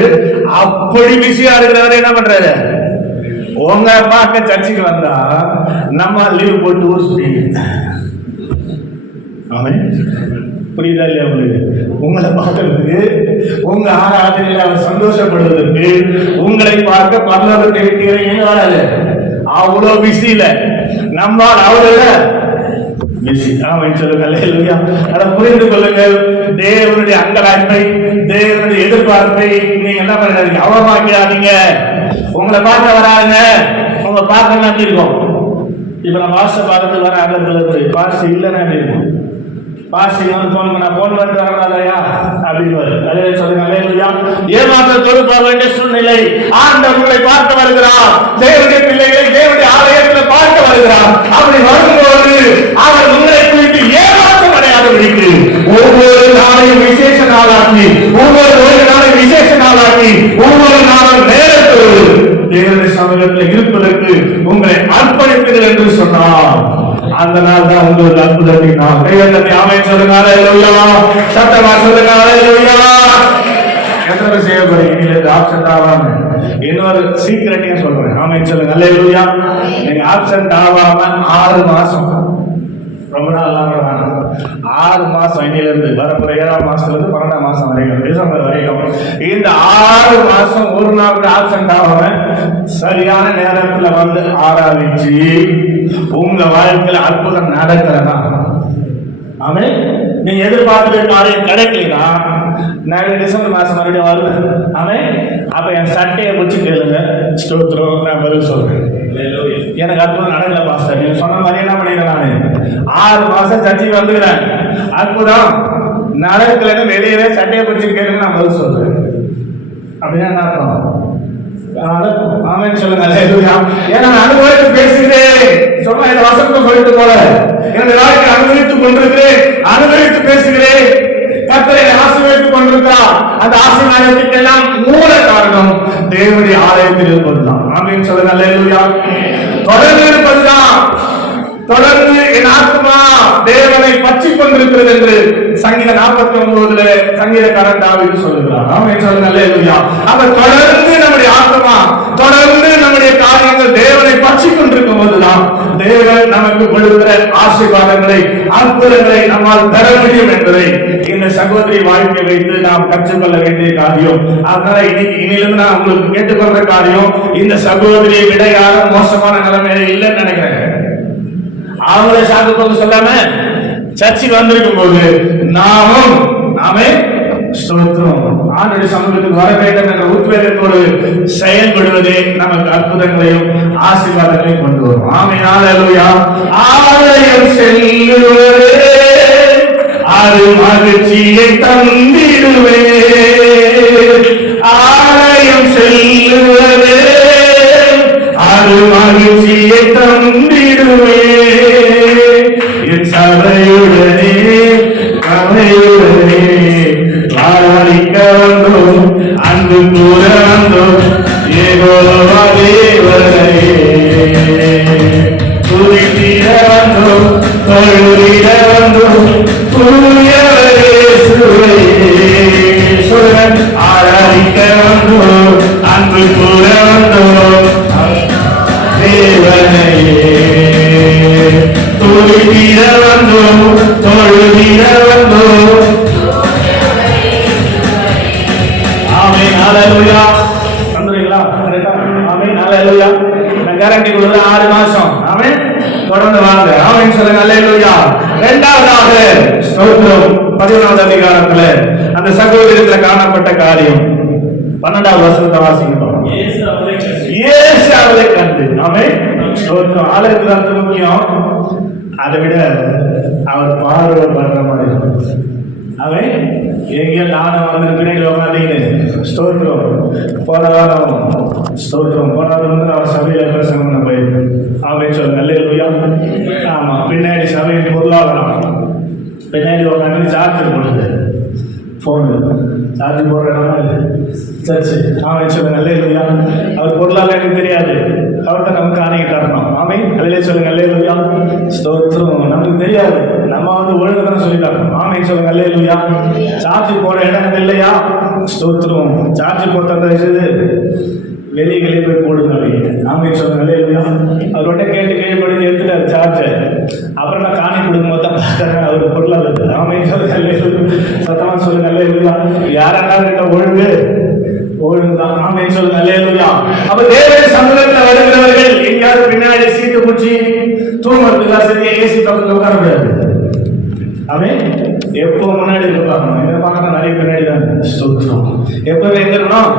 அப்படி பிஸியா இருக்கிறவரை என்ன பண்றாரு? உங்க பார்க்க சர்ச்சுக்கு வந்தா நம்ம லீவ் போட்டு ஊர் சுற்றி. ஆமென். புரியுதா இல்லையா உங்களுக்கு? உங்களை பார்க்கறதுக்கு, உங்க ஆராதனையில அவர் சந்தோஷப்படுவதற்கு, உங்களை பார்க்க பரலோகத்தை விட்டு எங்க வராது, அவ்வளவு பிஸி இல்ல. நம்மால் அவரோட பிஸி. ஆமென் சொல்லுங்க. அல்லேலூயா. அதை புரிந்து கொள்ளுங்கள். தேவனுடைய அங்கலாய்ப்பை, தேவனுடைய எதிர்பார்ப்பை நீங்க என்ன பண்ணாதீங்க, அவமாக்கிறாதீங்க. உங்களை பார்க்க வராங்க, உங்க பார்க்க அப்படி இருக்கும். இப்ப நான் பாஸ்ட பார்த்து வர அங்க பாஸ்ட் இல்லைன்னா எப்படி இருக்கும்? பாஸ்டிங் வந்து போன் பண்ண போன் பண்ணிட்டு வரக்கூடாதையா அப்படின்னு அதே சொல்லுங்க. அல்லேலூயா. ஏமாற்றத்தோடு போக வேண்டிய சூழ்நிலை. ஆண்டவர் உங்களை பார்க்க வருகிறார். தேவனுடைய பிள்ளைகளை தேவனுடைய ஆலயத்தில் பார்க்க வருகிறார். அப்படி வரும்போது அவர் உங்களை குறித்து ஏமாற்றம் அடையாதபடிக்கு ஒவ்வொரு நாளையும் விசேஷ நாளாக்கி, ஒவ்வொரு நாளையும் விசேஷ நாளாக்கி, ஒவ்வொரு நாளும் நேரத்தோடு தேவனுடைய சமூகத்தில் இருப்பதற்கு உங்களை அர்ப்பணிப்பீர்கள் என்று சொன்னார். அந்த நாள் தான் உங்களுக்கு அற்புதத்தின் நாள். தேவனை ஆமென் சொல்லுங்க. அல்லேலூயா. சத்தமா சொல்லுங்க. அல்லேலூயா. எத்தனை செய்ய போறீங்க? நீங்க ஆப்சென்ட் ஆகாம இன்னொரு சீக்கிரட்டையும் சொல்றேன். ஆமென் சொல்லுங்க. அல்லேலூயா. நீங்க ஆப்சென்ட் ஆகாம 6 மாசம், ரொம்ப நாள் வேணாம், 6 மாசம் இன்னில இருந்து வரப்போற 7ஆம் மாசத்துல இருந்து 12ஆம் மாசம் வரைக்கும், டிசம்பர் வரைக்கும், இந்த 6 மாசம் ஒரு நாள் கூட ஆப்சென்ட் ஆகாம சரியான நேரத்துல வந்து ஆராதிச்சு உங்க வாழ்க்கையில அற்புதம் நடக்கிறதா? ஆமே. நீங்க எதிர்பார்க்கிற காரியம் கிடைக்கலனா நான் டிசம்பர் மாசம் மறுபடியும் வருவேன். ஆமே. அப்ப என் சட்டையை வச்சு கேளுங்க, ஸ்தோத்திரம், நான் பதில் சொல்றேன். எனக்கு அற்புதம் நடக்கல பாஸ்டர், நீங்க சொன்ன மாதிரி என்ன பண்ணிக்கிறேன், நான் 6 மாசம் சர்ச்சைக்கு வந்துக்கிறேன், அற்புதம் நடக்கலன்னு வெளியவே சட்டையை பிடிச்சி கேளுங்க, நான் பதில் சொல்றேன். அப்படின்னா என்ன அர்த்தம்? ஆமென் சொல்லுங்க. அல்லேலூயா. ஏன்னா நான் அனுபவித்து பேசுகிறேன், சொன்னா இந்த வசனத்தை சொல்லிட்டு போல என்னுடைய வாழ்க்கை அனுபவித்துக் கொண்டிருக்கிறேன், அனுபவித்து பேசுகிறேன். கர்த்தரை ஆசீர்வதித்துக் கொண்டிருக்கிறார். அந்த ஆசீர்வாதத்துக்கெல்லாம் மூல காரணம் தேவனுடைய ஆலயத்தில் இருப்பதுதான். ஆமென் சொல்லுங்க. அல்லேலூயா. தொடர்ந்து இருப்பதுதான். தொடர்ந்து என் ஆத்மா தேவனை பற்றிக் கொண்டிருக்கிறது என்று சங்கீதம் 49 சங்கீதக்காரன் தாவீது சொல்லுகிறார். ஆமென் சொல்லுங்க. அல்லேலூயா. அப்ப தொடர்ந்து நம்முடைய ஆத்மா, தொடர்ந்து நம்முடைய காரியங்கள் தேவனை பற்றிக் கொண்டிருக்கும் போதுதான் தேவன் நமக்கு கொடுக்கிற ஆசீர்வாதங்களை, அற்புதங்களை நம்மால் பெற முடியும் என்பதை இந்த சகோதரி வாழ்க்கை வைத்து நாம் கற்றுக்கொள்ள வேண்டிய காரியம். அதனால இனிலிருந்து நான் உங்களுக்கு கேட்டுக்கொள்ற காரியம், இந்த சகோதரியை விட யாரும் மோசமான நிலைமையில இல்லைன்னு நினைக்கிறேன். அவங்கள சாக்கு சொல்லாம சர்ச்சைக்கு வந்திருக்கும் போது நாமே ஆண்டுடைய சமூகத்துக்கு வர வேண்டும் என்ற உத்வேகத்தோடு செயல்படுவதே நமக்கு அற்புதங்களையும் ஆசீர்வாதங்களையும் கொண்டு வரும். ஆமென். ஹல்லேலூயா. ஆலயம் செல்லுவதே அது மகிழ்ச்சியை தந்திடுவே. ஆலயம் செல்லுவதே அது மகிழ்ச்சியை தந்திடுவே. என் சபையுடனே கவையுடனே ஆராதிக்க வந்தோம், அன்பு கூற வந்தோம், யெகோவா தேவனே. துதித்திட வந்தோம், தொழுதிட வந்தோம், தூயவரே இயேசுவே. ஆராதிக்க வந்தோம், அன்பு கூற வந்தோம், தேவனே. துதித்திட வந்தோம், தொழுதிட வந்தோம். ஆமென். ஹல்லேலூயா. நம்புறீங்களா? ஆமென். ஹல்லேலூயா. நான் கேரண்டி கொடுக்கிறேன் 6 மாசம். ஆமென். தொடர்ந்து வாங்க. ஆமென் சொல்லுங்க. ஹல்லேலூயா. இரண்டாவதாக ஸ்தோத்திரம். 11வது அதிகாரத்துல அந்த சகோதரத்துல காணப்பட்ட காரியம் 12வது வசனத்தை வாசிக்கிறோம். இயேசு அவளை கண்டு. ஆமென். ஸ்தோத்திரம். ஆலயத்துக்கு தான் முக்கியம். அதை விட அவர் பார்வை பண்ற மாதிரி அவன் எங்கேயோ நானும் வந்து பின்னாடி உட்காந்தீங்க. ஸ்தோத்திரம். போன வாரம் வந்து அவர் சபையில பிரசங்கம் போயிருக்கேன். அவன் சொல்ல ஹல்லேலூயா. ஆமா, பின்னாடி சபையின் பொருளாதாரம் பின்னாடி உட்காந்து சார்ஜர் போடுது. போனு சார்ஜ் போடுற சர்ச்சு. அவன் சொல்ல ஹல்லேலூயா. அவர் பொருளாதாரம் எனக்கு தெரியாது, அவர்கிட்ட நமக்கு ஆணைக்கு தரணும். ஆமென். அதிலே சொல்லுங்க ஹல்லேலூயா. ஸ்தோத்திரம். நமக்கு தெரியாது, நம்ம வந்து ஒழுங்குதானே சொல்லி தரணும். ஆமென் சொல்லுங்க ஹல்லேலூயா. சார்ஜ் போட இடம் இல்லையா? ஸ்தோத்திரம். சார்ஜ் போட்டா வெளியே போய் போடுங்க. ஆமென் சொல்லுங்க ஹல்லேலூயா. அவர்கிட்ட கேள்விப்படி எடுத்துட்டாரு சார்ஜர். அப்புறம் நான் காணி கொடுக்கும்போது தான் பார்க்கறேன் அவர் பொருளாதாரம். ஆமென் சொல்லுங்க ஹல்லேலூயா. சத்தமா சொல்லுங்க ஹல்லேலூயா. யாராவது ஒழுங்குதான். ஆமென் சொல்லுங்க ஹல்லேலூயா. அப்ப தேவனுடைய சமூகத்தில் வருகிறவர்கள் எங்கேயாவது பின்னாடி சீட்டு குச்சி தூங்குறதுக்கு சரியா ஏசி பக்கத்தில் உட்கார முடியாது. ஆமென். எப்போ முன்னாடி பார்க்கணும். எங்க பார்க்கணும்? நிறைய பின்னாடி தான். ஸ்தோத்திரம். எப்பவே எங்க இருக்கணும்?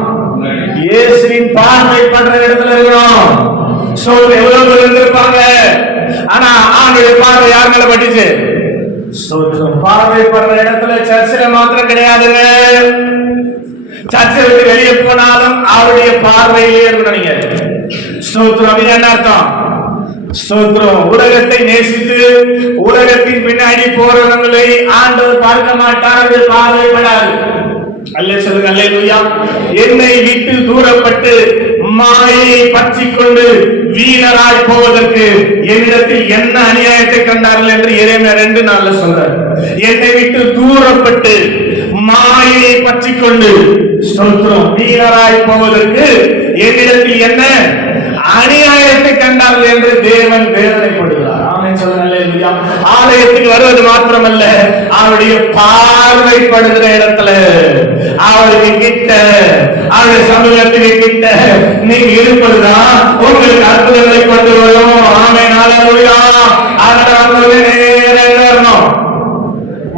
இயேசுவின் பார்வை பண்ற இடத்துல இருக்கணும். எவ்வளவு பேர் இருந்திருப்பாங்க, ஆனா ஆண்டுடைய பார்வை யார் மேல பட்டுச்சு? ஸ்தோத்திரம். பார்வை பண்ற இடத்துல சர்ச்சில் மாத்திரம் கிடையாதுங்க. சர்ச்சை விட்டு வெளியே போனாலும் அவருடைய பார்வையிலே இருக்கணும். நீங்க ஸ்தோத்திரம். என்ன அர்த்தம்? ஸ்தோத்திரம். உலகத்தை நேசித்து உலகத்தின் பின்னாடி போறவங்களை ஆண்டவர் பார்க்க மாட்டார், அது பார்வைப்படாது. அல்லே சொல்லுங்க அல்லேலூயா. என்னை விட்டு தூரப்பட்டு மாயை பற்றிக் கொண்டு வீணராய் போவதற்கு என்னிடத்தில் என்ன அநியாயத்தை கண்டார்கள் என்று எரேமியா 2:4 சொல்றார். என்னை விட்டு தூரப்பட்டு மாயை பற்றிக் கொண்டு ஸ்தோத்திரம் வீணராய் போவதற்கு என்னிடத்தில் என்ன அநியாயத்தை கண்டார்கள் என்று தேவன் வேதனைப்படுகிறார். ஆமென் சொல்லுங்க அல்லேலூயா. ஆலயத்துக்கு வருவது மாத்திரமல்ல, அவருடைய பார்வைப்படுகிற இடத்துல அவருக்கு கிட்ட, அவருடைய சமூகத்துக்கு கிட்ட நீங்க இருப்பதுதான் உங்களுக்கு அற்புதங்களை கொண்டு வரும். ஆமென் ஹல்லேலூயா. அதனால நேரா வரணும்,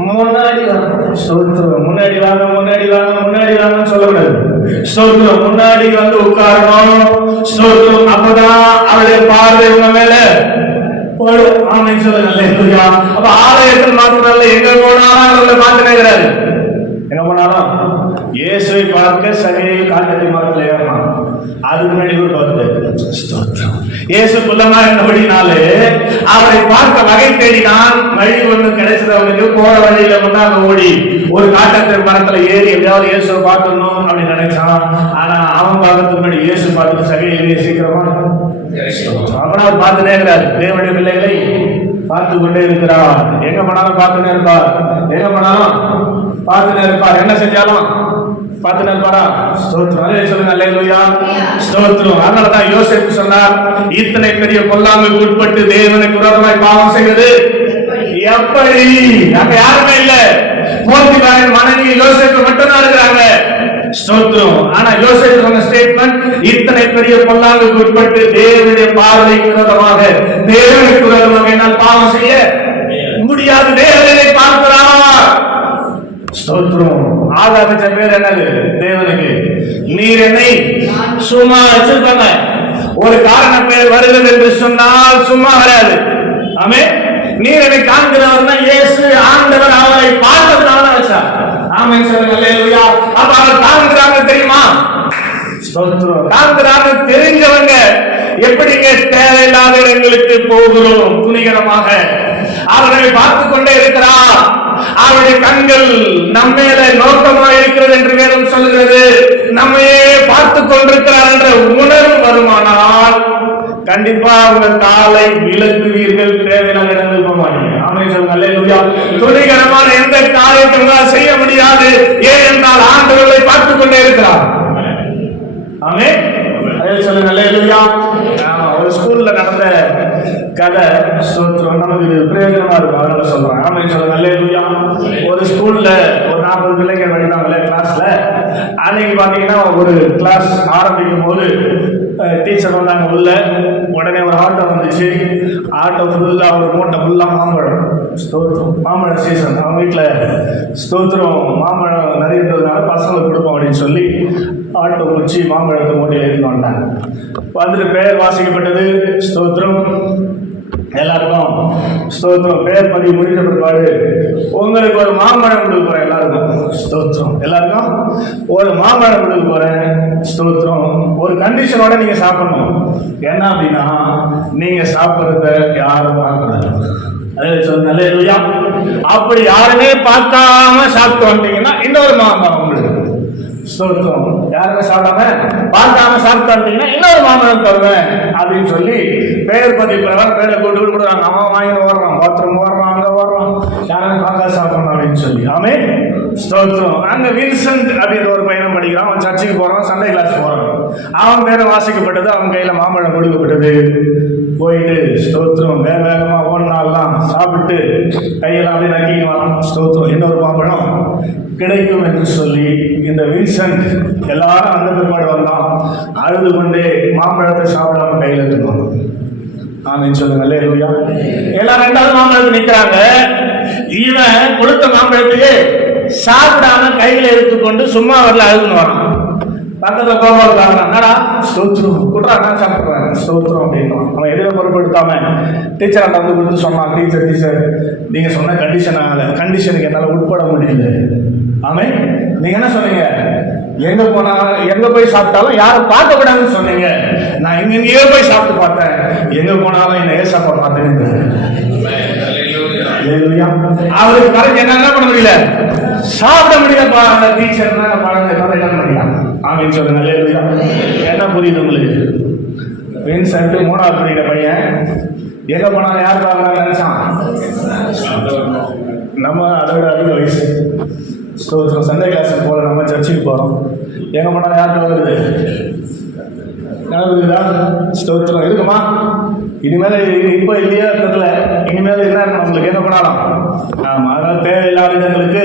முன்னாடி வரணும். ஸ்தோத்திரம். முன்னாடி வாங்க, முன்னாடி வாங்க, முன்னாடி வாங்கன்னு சொல்லக்கூடாது. ஸ்தோத்திரம். முன்னாடி வந்து உட்காரணும். ஸ்தோத்திரம். அப்பதான் அவருடைய பார்வை உங்க மேல போடும். ஆமென் சொல்லுங்க அல்லேலூயா. அப்ப ஆலயத்தில் மாத்திரமல்ல, எங்க போனாலும் அவர்களை பார்த்துனேங்கிறாரு. எங்க போனாலும் இயேசுவை பார்க்க சகையை காட்டடி மரத்தில் ஏறணும். அதுக்கு முன்னாடி ஒரு பார்த்து ஸ்தோத்திரம். இயேசு குள்ளமா இருந்தபடினாலே அவரை பார்க்க வகை தேடினான். வழி ஒண்ணு கிடைச்சது அவனுக்கு. போற வழியில முன்னாங்க ஓடி ஒரு காட்டத்தின் மரத்துல ஏறி எப்படியாவது இயேசுவை பார்த்துடணும் அப்படின்னு நினைச்சான். ஆனா அவன் பார்க்கறதுக்கு முன்னாடி இயேசு பார்த்துட்டு சகையை சீக்கிரமா அப்புறம் அவர் பார்த்துட்டே இருக்கிறார். தேவனுடைய பிள்ளைகளை பார்த்து கொண்டே இருக்கிறார். எங்க போனாலும் பார்த்துட்டே இருப்பார். எங்க போனாலும் பார்த்துட்டே இருப்பார். என்ன செஞ்சாலும் பார்த்து நல்பாரா ஸ்தோத்திரம் சொல்லுங்க அல்லேலூயா ஸ்தோத்திரம். அதனாலதான் யோசேப்பு சொன்னார், இத்தனை பெரிய பொல்லாங்குக்கு உட்பட்டு தேவனுக்கு விரோதமாய் பாவம் செய்வது எப்படி? அங்க யாருமே இல்ல, போத்திபாரின் மனைவி யோசேப்பு மட்டும்தான் இருக்கிறாங்க. ஸ்தோத்திரம். ஆனா யோசேப்பு சொன்ன ஸ்டேட்மெண்ட், இத்தனை பெரிய பொல்லாங்குக்கு உட்பட்டு தேவனுடைய பார்வைக்கு விரோதமாக தேவனுக்கு விரோதமாக என்னால் பாவம் செய்ய முடியாது, தேவனை பார்க்கிறார். ஸ்தோத்திரம். ஆதாமிச்ச பேர் என்னது தேவனுக்கு? நீர் என்னை சும்மா வச்சிருப்பாங்க. ஒரு காரண பெயர் வருகிறது என்று சொன்னால் சும்மா வராது. ஆமே. நீர் என்னை காண்கிறவர் தான் இயேசு ஆண்டவர் அவரை பார்த்ததுனால வச்சார். ஆமே சொல்லுங்க அல்லேலூயா. அப்ப அவர் காண்கிறாங்க தெரியுமா? ஸ்தோத்திரம். காண்கிறாங்க தெரிஞ்சவங்க எப்படிங்க தேவையில்லாத இடங்களுக்கு போகிறோம் துணிகரமாக? அவர்களை பார்த்துக் கொண்டே இருக்கிறார். அவருடைய கண்கள் நம்மேல நோக்கமாக இருக்கிறது என்று வேதம் சொல்கிறது. நம்மையே பார்த்துக் கொண்டிருக்கிறார் என்ற உணர்வு வருமானால் கண்டிப்பா உங்கள் காலை விலக்குவீர்கள், தேவையான இடங்கள் போக மாட்டீங்க. ஆமென் சொல்லுங்க அல்லேலூயா. துணிகரமான எந்த காரியத்தை உங்களால் செய்ய முடியாது, ஏனென்றால் ஆண்டவரை பார்த்துக் கொண்டே இருக்கிறார். ஆமென் சொல்லுங்க அல்லேலூயா. ஒரு ஸ்கூல்ல நடந்த கதை ஸ்தோத்திரம் நமக்கு பிரயோஜனமா இருக்கும், அதனால சொல்றேன். ஆமென் சொல்லுங்க அல்லேலூயா. ஒரு ஸ்கூல்ல ஒரு 40 பிள்ளைங்க படிக்கிறாங்கல்ல கிளாஸ்ல. அன்னைக்கு பாத்தீங்கன்னா ஒரு கிளாஸ் ஆரம்பிக்கும் போது டீச்சர் வந்தாங்க உள்ள. உடனே ஒரு ஆட்டோ வந்துச்சு. ஆட்டோ ஃபுல்லா ஒரு மூட்டை ஃபுல்லா மாம்பழம். ஸ்தோத்திரம். மாம்பழ சீசன். அவங்க வீட்டில் ஸ்தோத்திரம் மாம்பழம் நிறைய இருந்ததுனால பசங்களுக்கு கொடுப்போம் அப்படின்னு சொல்லி ஆட்டோ வச்சு மாம்பழத்தை மூட்டையில் எடுத்து வந்தாங்க. வந்துட்டு பெயர் வாசிக்கப்பட்டது. ஸ்தோத்திரம். எல்லாருக்கும் ஸ்தோத்திரம். பெயர் பதிவு முடிந்த பிற்பாடு உங்களுக்கு ஒரு மாம்பழம் கொடுக்க போறேன். எல்லாருக்கும் ஸ்தோத்திரம். எல்லாருக்கும் ஒரு மாம்பழம் கொடுக்க போறேன். ஸ்தோத்திரம். ஒரு கண்டிஷனோட நீங்க சாப்பிடணும். என்ன அப்படின்னா, நீங்க சாப்பிட்றத யாரும் பார்க்கக்கூடாது. அதே சொல்லுங்க அல்லேலூயா. அப்படி யாருமே பார்க்காம சாப்பிட்டு வந்தீங்கன்னா இன்னொரு மாம்பழம் உங்களுக்கு. ஸ்தோத்திரம். யாருமே சாப்பிடாம பார்க்காம சாப்பிட்டு வந்தீங்கன்னா இன்னொரு மாம்பழம் தருவேன் அப்படின்னு சொல்லி பெயர் பதிவு பேரை கூட்டு கொடுக்குறாங்க. அவன் வாங்கிட்டு ஓடுறான், பாத்ரூம் ஓடுறான், அங்க ஓடுறான், யாருமே பார்க்காம சாப்பிடணும் அப்படின்னு சொல்லி. ஆமென் ஸ்தோத்திரம். அங்க வின்சென்ட் அப்படின்ற ஒரு பையனும் படிக்கிறான். அவன் சர்ச்சுக்கு போறான், சண்டே கிளாஸ் போறான். அவன் பேரை வாசிக்கப்பட்டது, அவன் கையில மாம்பழம் கொடுக்கப்பட்டது. போயிட்டு ஸ்தோத்திரம் வேக வேகமா ஓடினாலாம் சாப்பிட்டு கையெல்லாம் அப்படியே நக்கின்னு வரான். ஸ்தோத்திரம். இன்னொரு மாம்பழம் கிடைக்கும் என்று சொல்லி இந்த வின்சென்ட் எல்லாரும் அந்த பிற்பாடு வந்தான். அழுது கொண்டே மாம்பழத்தை சாப்பிடாம கையில் எடுத்துக்குவாங்க. ஆமென் சொல்லுங்க அல்லேலூயா. எல்லாரும் ரெண்டாவது மாம்பழத்தை நிற்கிறாங்க. இவன் கொடுத்த மாம்பழத்தையே சாப்பிடாம கையில எடுத்துக்கொண்டு சும்மா வரல அழுதுன்னு வரான். பக்கத்துல கோபால் என்னடா ஸ்தோத்திரம் குட்ரா, நான் சாப்பிட்றேன் ஸ்தோத்திரம் அப்படின்னு. அவன் எதிர பொருட்படுத்தாம டீச்சர் வந்து கொடுத்து சொன்னான். டீச்சர் நீங்க சொன்ன கண்டிஷனுக்கு என்னால உட்பட முடியல. ஆமே. நீங்க என்ன சொன்னீங்க? எங்க போய் சாப்பிட்டாலும் யாரும் பார்க்க கூடாதுன்னு சொன்னீங்க. நான் எங்கெங்கயோ போய் சாப்பிட்டு பார்த்தேன், எங்க போனாலும் என்ன ஏசாப்பா பார்த்தேன். அவருக்கு கரெக்ட் என்ன பண்ண முடியல, சாப்பிட முடியலப்பா. அந்த டீச்சர் என்ன பண்ணிக்கலாம். ஆமென் சொல்லுங்க அல்லேலூயா. என்ன புரியுது உங்களுக்கு? வின்சென்ட் 3வது படிக்கிற பையன் எங்க போனாலும் யார் பார்க்கலாம்னு நினைச்சான். நம்ம அதை விட அதிக வயசு. ஸ்தோத்திரம். சண்டே கிளாஸுக்கு போல நம்ம சர்ச்சுக்கு போறோம். எங்க போனாலும் யார்கிட்ட வருது நினைவுக்குதா? ஸ்தோத்திரம். இருக்குமா? இனிமேல இப்போ இல்லையா இடத்துல இனிமேல் என்ன இருக்கணும் உங்களுக்கு எங்க போனாலும். ஆமா. அதனால தேவையில்லாத இடங்களுக்கு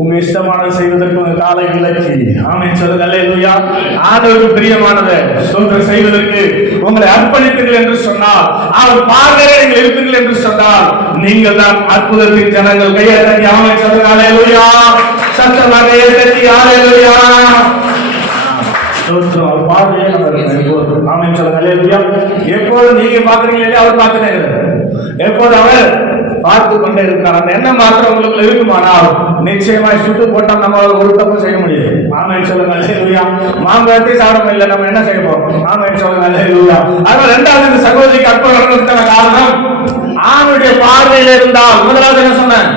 உங்க இஷ்டமானது செய்வதற்கு உங்க காலை விலக்கி. ஆமென் சொல்லுங்க அல்லேலூயா. ஆண்டவருக்கு பிரியமானதை ஸ்தோத்திரம் செய்வதற்கு உங்களை அர்ப்பணித்தீர்கள் என்று சொன்னால், அவர் பார்வையிலே நீங்கள் இருப்பீர்கள் என்று சொன்னால், நீங்கள் தான் அற்புதத்தின் ஜனங்கள். கையை தட்டி ஆமென் சொல்லுங்க அல்லேலூயா. சத்தமாக தட்டி அல்லேலூயா. அவர் பார்வையே நம்ம ஆமென் சொல்லுங்க அல்லேலூயா. எப்போது நீங்க பாக்குறீங்களே அவர் பார்த்துட்டே இருக்கிறார். எப்போது அவர் பார்த்து கொண்டே இருக்கிறார். அந்த எண்ணம் மாத்திரம் உங்களுக்கு இருக்குமானால் நிச்சயமாய் சுட்டு போட்டால் நம்ம ஒரு தப்பு செய்ய முடியாது. ஆமென் சொல்லுங்க அல்லேலூயா. மாம்பழத்தை சாப்பிட முடியல, நம்ம என்ன செய்ய போறோம்? ஆமென் சொல்லுங்க அல்லேலூயா. அதனால இரண்டாவது இந்த சகோதரிக்கு அற்புதம் நடந்ததுக்கான காரணம் ஆணுடைய பார்வையில் இருந்தால். முதலாவது என்ன சொன்னேன்?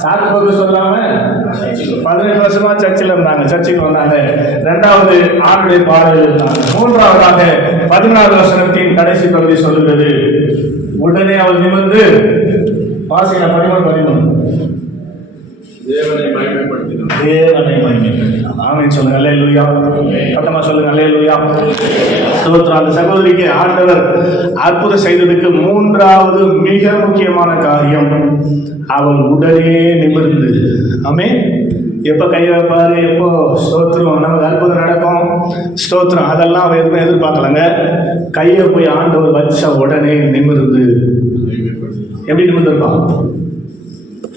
சாக்கு சொல்லாம 18 வருஷமா சர்ச்சில் இருந்தாங்க, சர்ச்சுக்கு வந்தாங்க. இரண்டாவது ஆணுடைய பார்வையில் இருந்தாங்க. மூன்றாவதாக 14வது வசனத்தின் கடைசி பகுதி சொல்லுகிறது, உடனே அவள் நிமிர்ந்து வாசிக்க 13 தேவனை மகிமைப்படுத்தினான். ஆமென் சொல்லுங்க. அல்லேலூயா. சத்தமா சொல்லுங்க. அல்லேலூயா. ஸ்தோத்திரம். அந்த சகோதரிக்கு ஆண்டவர் அற்புதம் செய்ததுக்கு மூன்றாவது மிக முக்கியமான காரியம், அவள் உடனே நிமிர்ந்து. ஆமென். எப்ப கை வைப்பாரு, எப்போ ஸ்தோத்திரம் நமக்கு அற்புதம் நடக்கும், ஸ்தோத்திரம் அதெல்லாம் அவ எதுவுமே எதிர்பார்க்கலங்க. கையை போய் ஆண்டவர் வச்ச உடனே நிமிர்ந்து. எப்படி நிமிர்ந்திருப்பான்,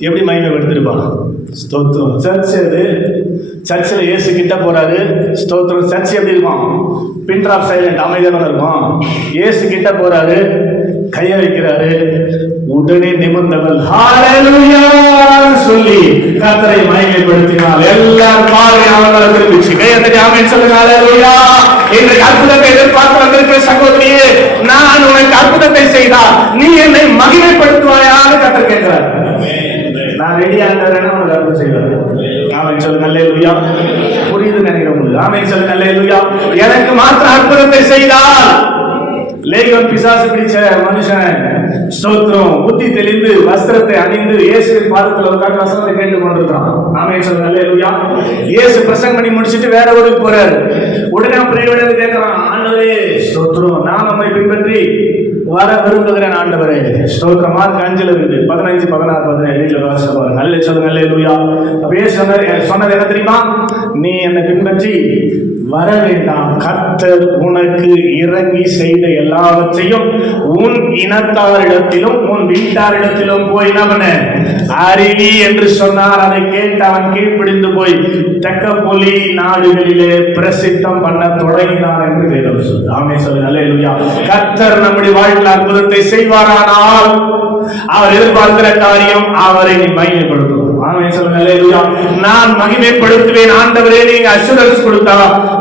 எப்படி மகிமைப்படுத்திருப்பான். ஸ்தோத்திரம். சர்ச் அது, சர்ச்சில் இயேசு கிட்ட போறாரு. ஸ்தோத்திரம். சர்ச் எப்படி இருக்கும், பின் டிராப் சைலண்ட், அமைதியாக இருக்கும். இயேசு கிட்ட போறாரு, கையை வைக்கிறாரு, உடனே நிமிர்ந்தவள் ஹல்லேலூயா சொல்லி கர்த்தரை மகிமைப்படுத்தினாள். எல்லாரும் பாருங்க, அவங்கள திரும்பிச்சு கையை ஆமென் சொல்லுங்க. ஹல்லேலூயா. இன்றைக்கு அற்புதத்தை எதிர்பார்த்து வந்திருக்கிற சகோதரியே, நான் உனக்கு அற்புதத்தை செய்தால் நீ என்னை மகிமைப்படுத்துவாயான்னு கர்த்தர் கேட்கிறார். நான் ரெடியா இருக்கிறேன்னா உனக்கு அற்புதம் செய்வார். ஆமென் சொல்லுங்க. அல்லேலூயா. புரியுது நினைக்கிறேன் உங்களுக்கு. ஆமென் சொல்லுங்க. அல்லேலூயா. எனக்கு மாத்திரம் அற்புதத்தை செய்தால், லேகியோன் பிசாசு பிடிச்ச மனுஷன் ஸ்தோத்திரம் புத்தி தெளிந்து வஸ்திரத்தை அணிந்து இயேசுவின் பாதத்தில் உட்கார்ந்து வசனத்தை கேட்டுக் கொண்டிருக்கிறான். ஆமென் சொல்லுங்க. அல்லேலூயா. இயேசு பிரசங்கம் பண்ணி முடிச்சிட்டு வேற ஊருக்கு போறாரு. உடனே பிரேவணத்தை கேட்கிறான், ஆண்டவரே ஸ்தோத்திரம், நான் நம்மை பின்பற்றி வர விரும்புகிறேன் ஆண்டவரே. ஸ்தோத்திரம். மார்க் 5 இருக்குது, 15, 16, 17 வீட்டில் வாசிப்பாரு. நல்ல சொல்லுங்க. அல்லேலூயா. அப்படியே சொன்னது என்ன தெரியுமா, நீ என்னை பின்பற்றி வர வேண்டாம், கர்த்தர் உனக்கு இறங்கி செய்த எல்லாவற்றையும் உன் இனத்தாரிடத்திலும் உன் வீட்டாரிடத்திலும் போய் நவன அறிவி என்று சொன்னார். அதை கேட்டு அவன் கீழ்ப்பிடிந்து போய் தெக்கப்பொலி நாடுகளிலே பிரசித்தம் பண்ண தொடங்கினான் என்று வேதம் சொல்லுது. ஆமென் சொல்லுங்க. அல்லேலூயா. கர்த்தர் நம்முடைய வாழ்க்கையில் அற்புதத்தை செய்வாரானால் அவர் எதிர்பார்க்கிற காரியம், அவரை நீ மகிமைப்படுத்தும். ஆமென் சொல்லுங்க. அல்லேலூயா. நான் மகிமைப்படுத்துவேன் ஆண்டவரே, நீங்க அஷூரன்ஸ் கொடுத்தா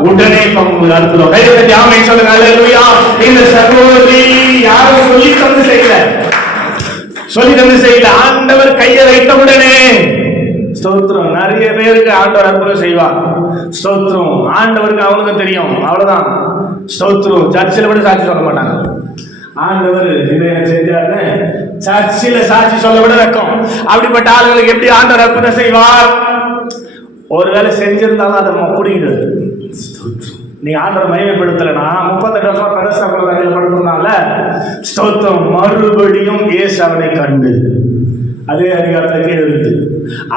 உடனே உங்களுக்கு அற்புதம். கையை ஆமென் சொல்லுங்க. அல்லேலூயா. இந்த சகோதரி யாரும் சொல்லி தந்து செய்யல, ஆண்டவர் கையை வைத்த உடனே ஸ்தோத்திரம். நிறைய பேருக்கு ஆண்டவர் அற்புதம் செய்வார். ஸ்தோத்திரம். ஆண்டவருக்கு அவனுக்கு தெரியும், அவ்வளவுதான். ஸ்தோத்திரம். சர்ச்சில் கூட சாட்சி சொல்ல மாட்டாங்க. ஆண்டவர் இதை செஞ்சாருன்னு சர்ச்சில் சாட்சி சொல்ல விட வைக்கும். அப்படிப்பட்ட ஆளுங்களுக்கு எப்படி ஆண்டவர் அற்புதம் செய்வார்? ஒருவேளை செஞ்சிருந்தாலும் அதை பிடிக்கிறது. நீ ஆண்டவர் மகிமைப்படுத்தலைன்னா 38 வருஷம் பெருசா படுத்திருந்தால ஸ்தோத்திரம். மறுபடியும் இயேசு அவனை கண்டு அதே அதிகாரத்தில் கேடு இருக்குது.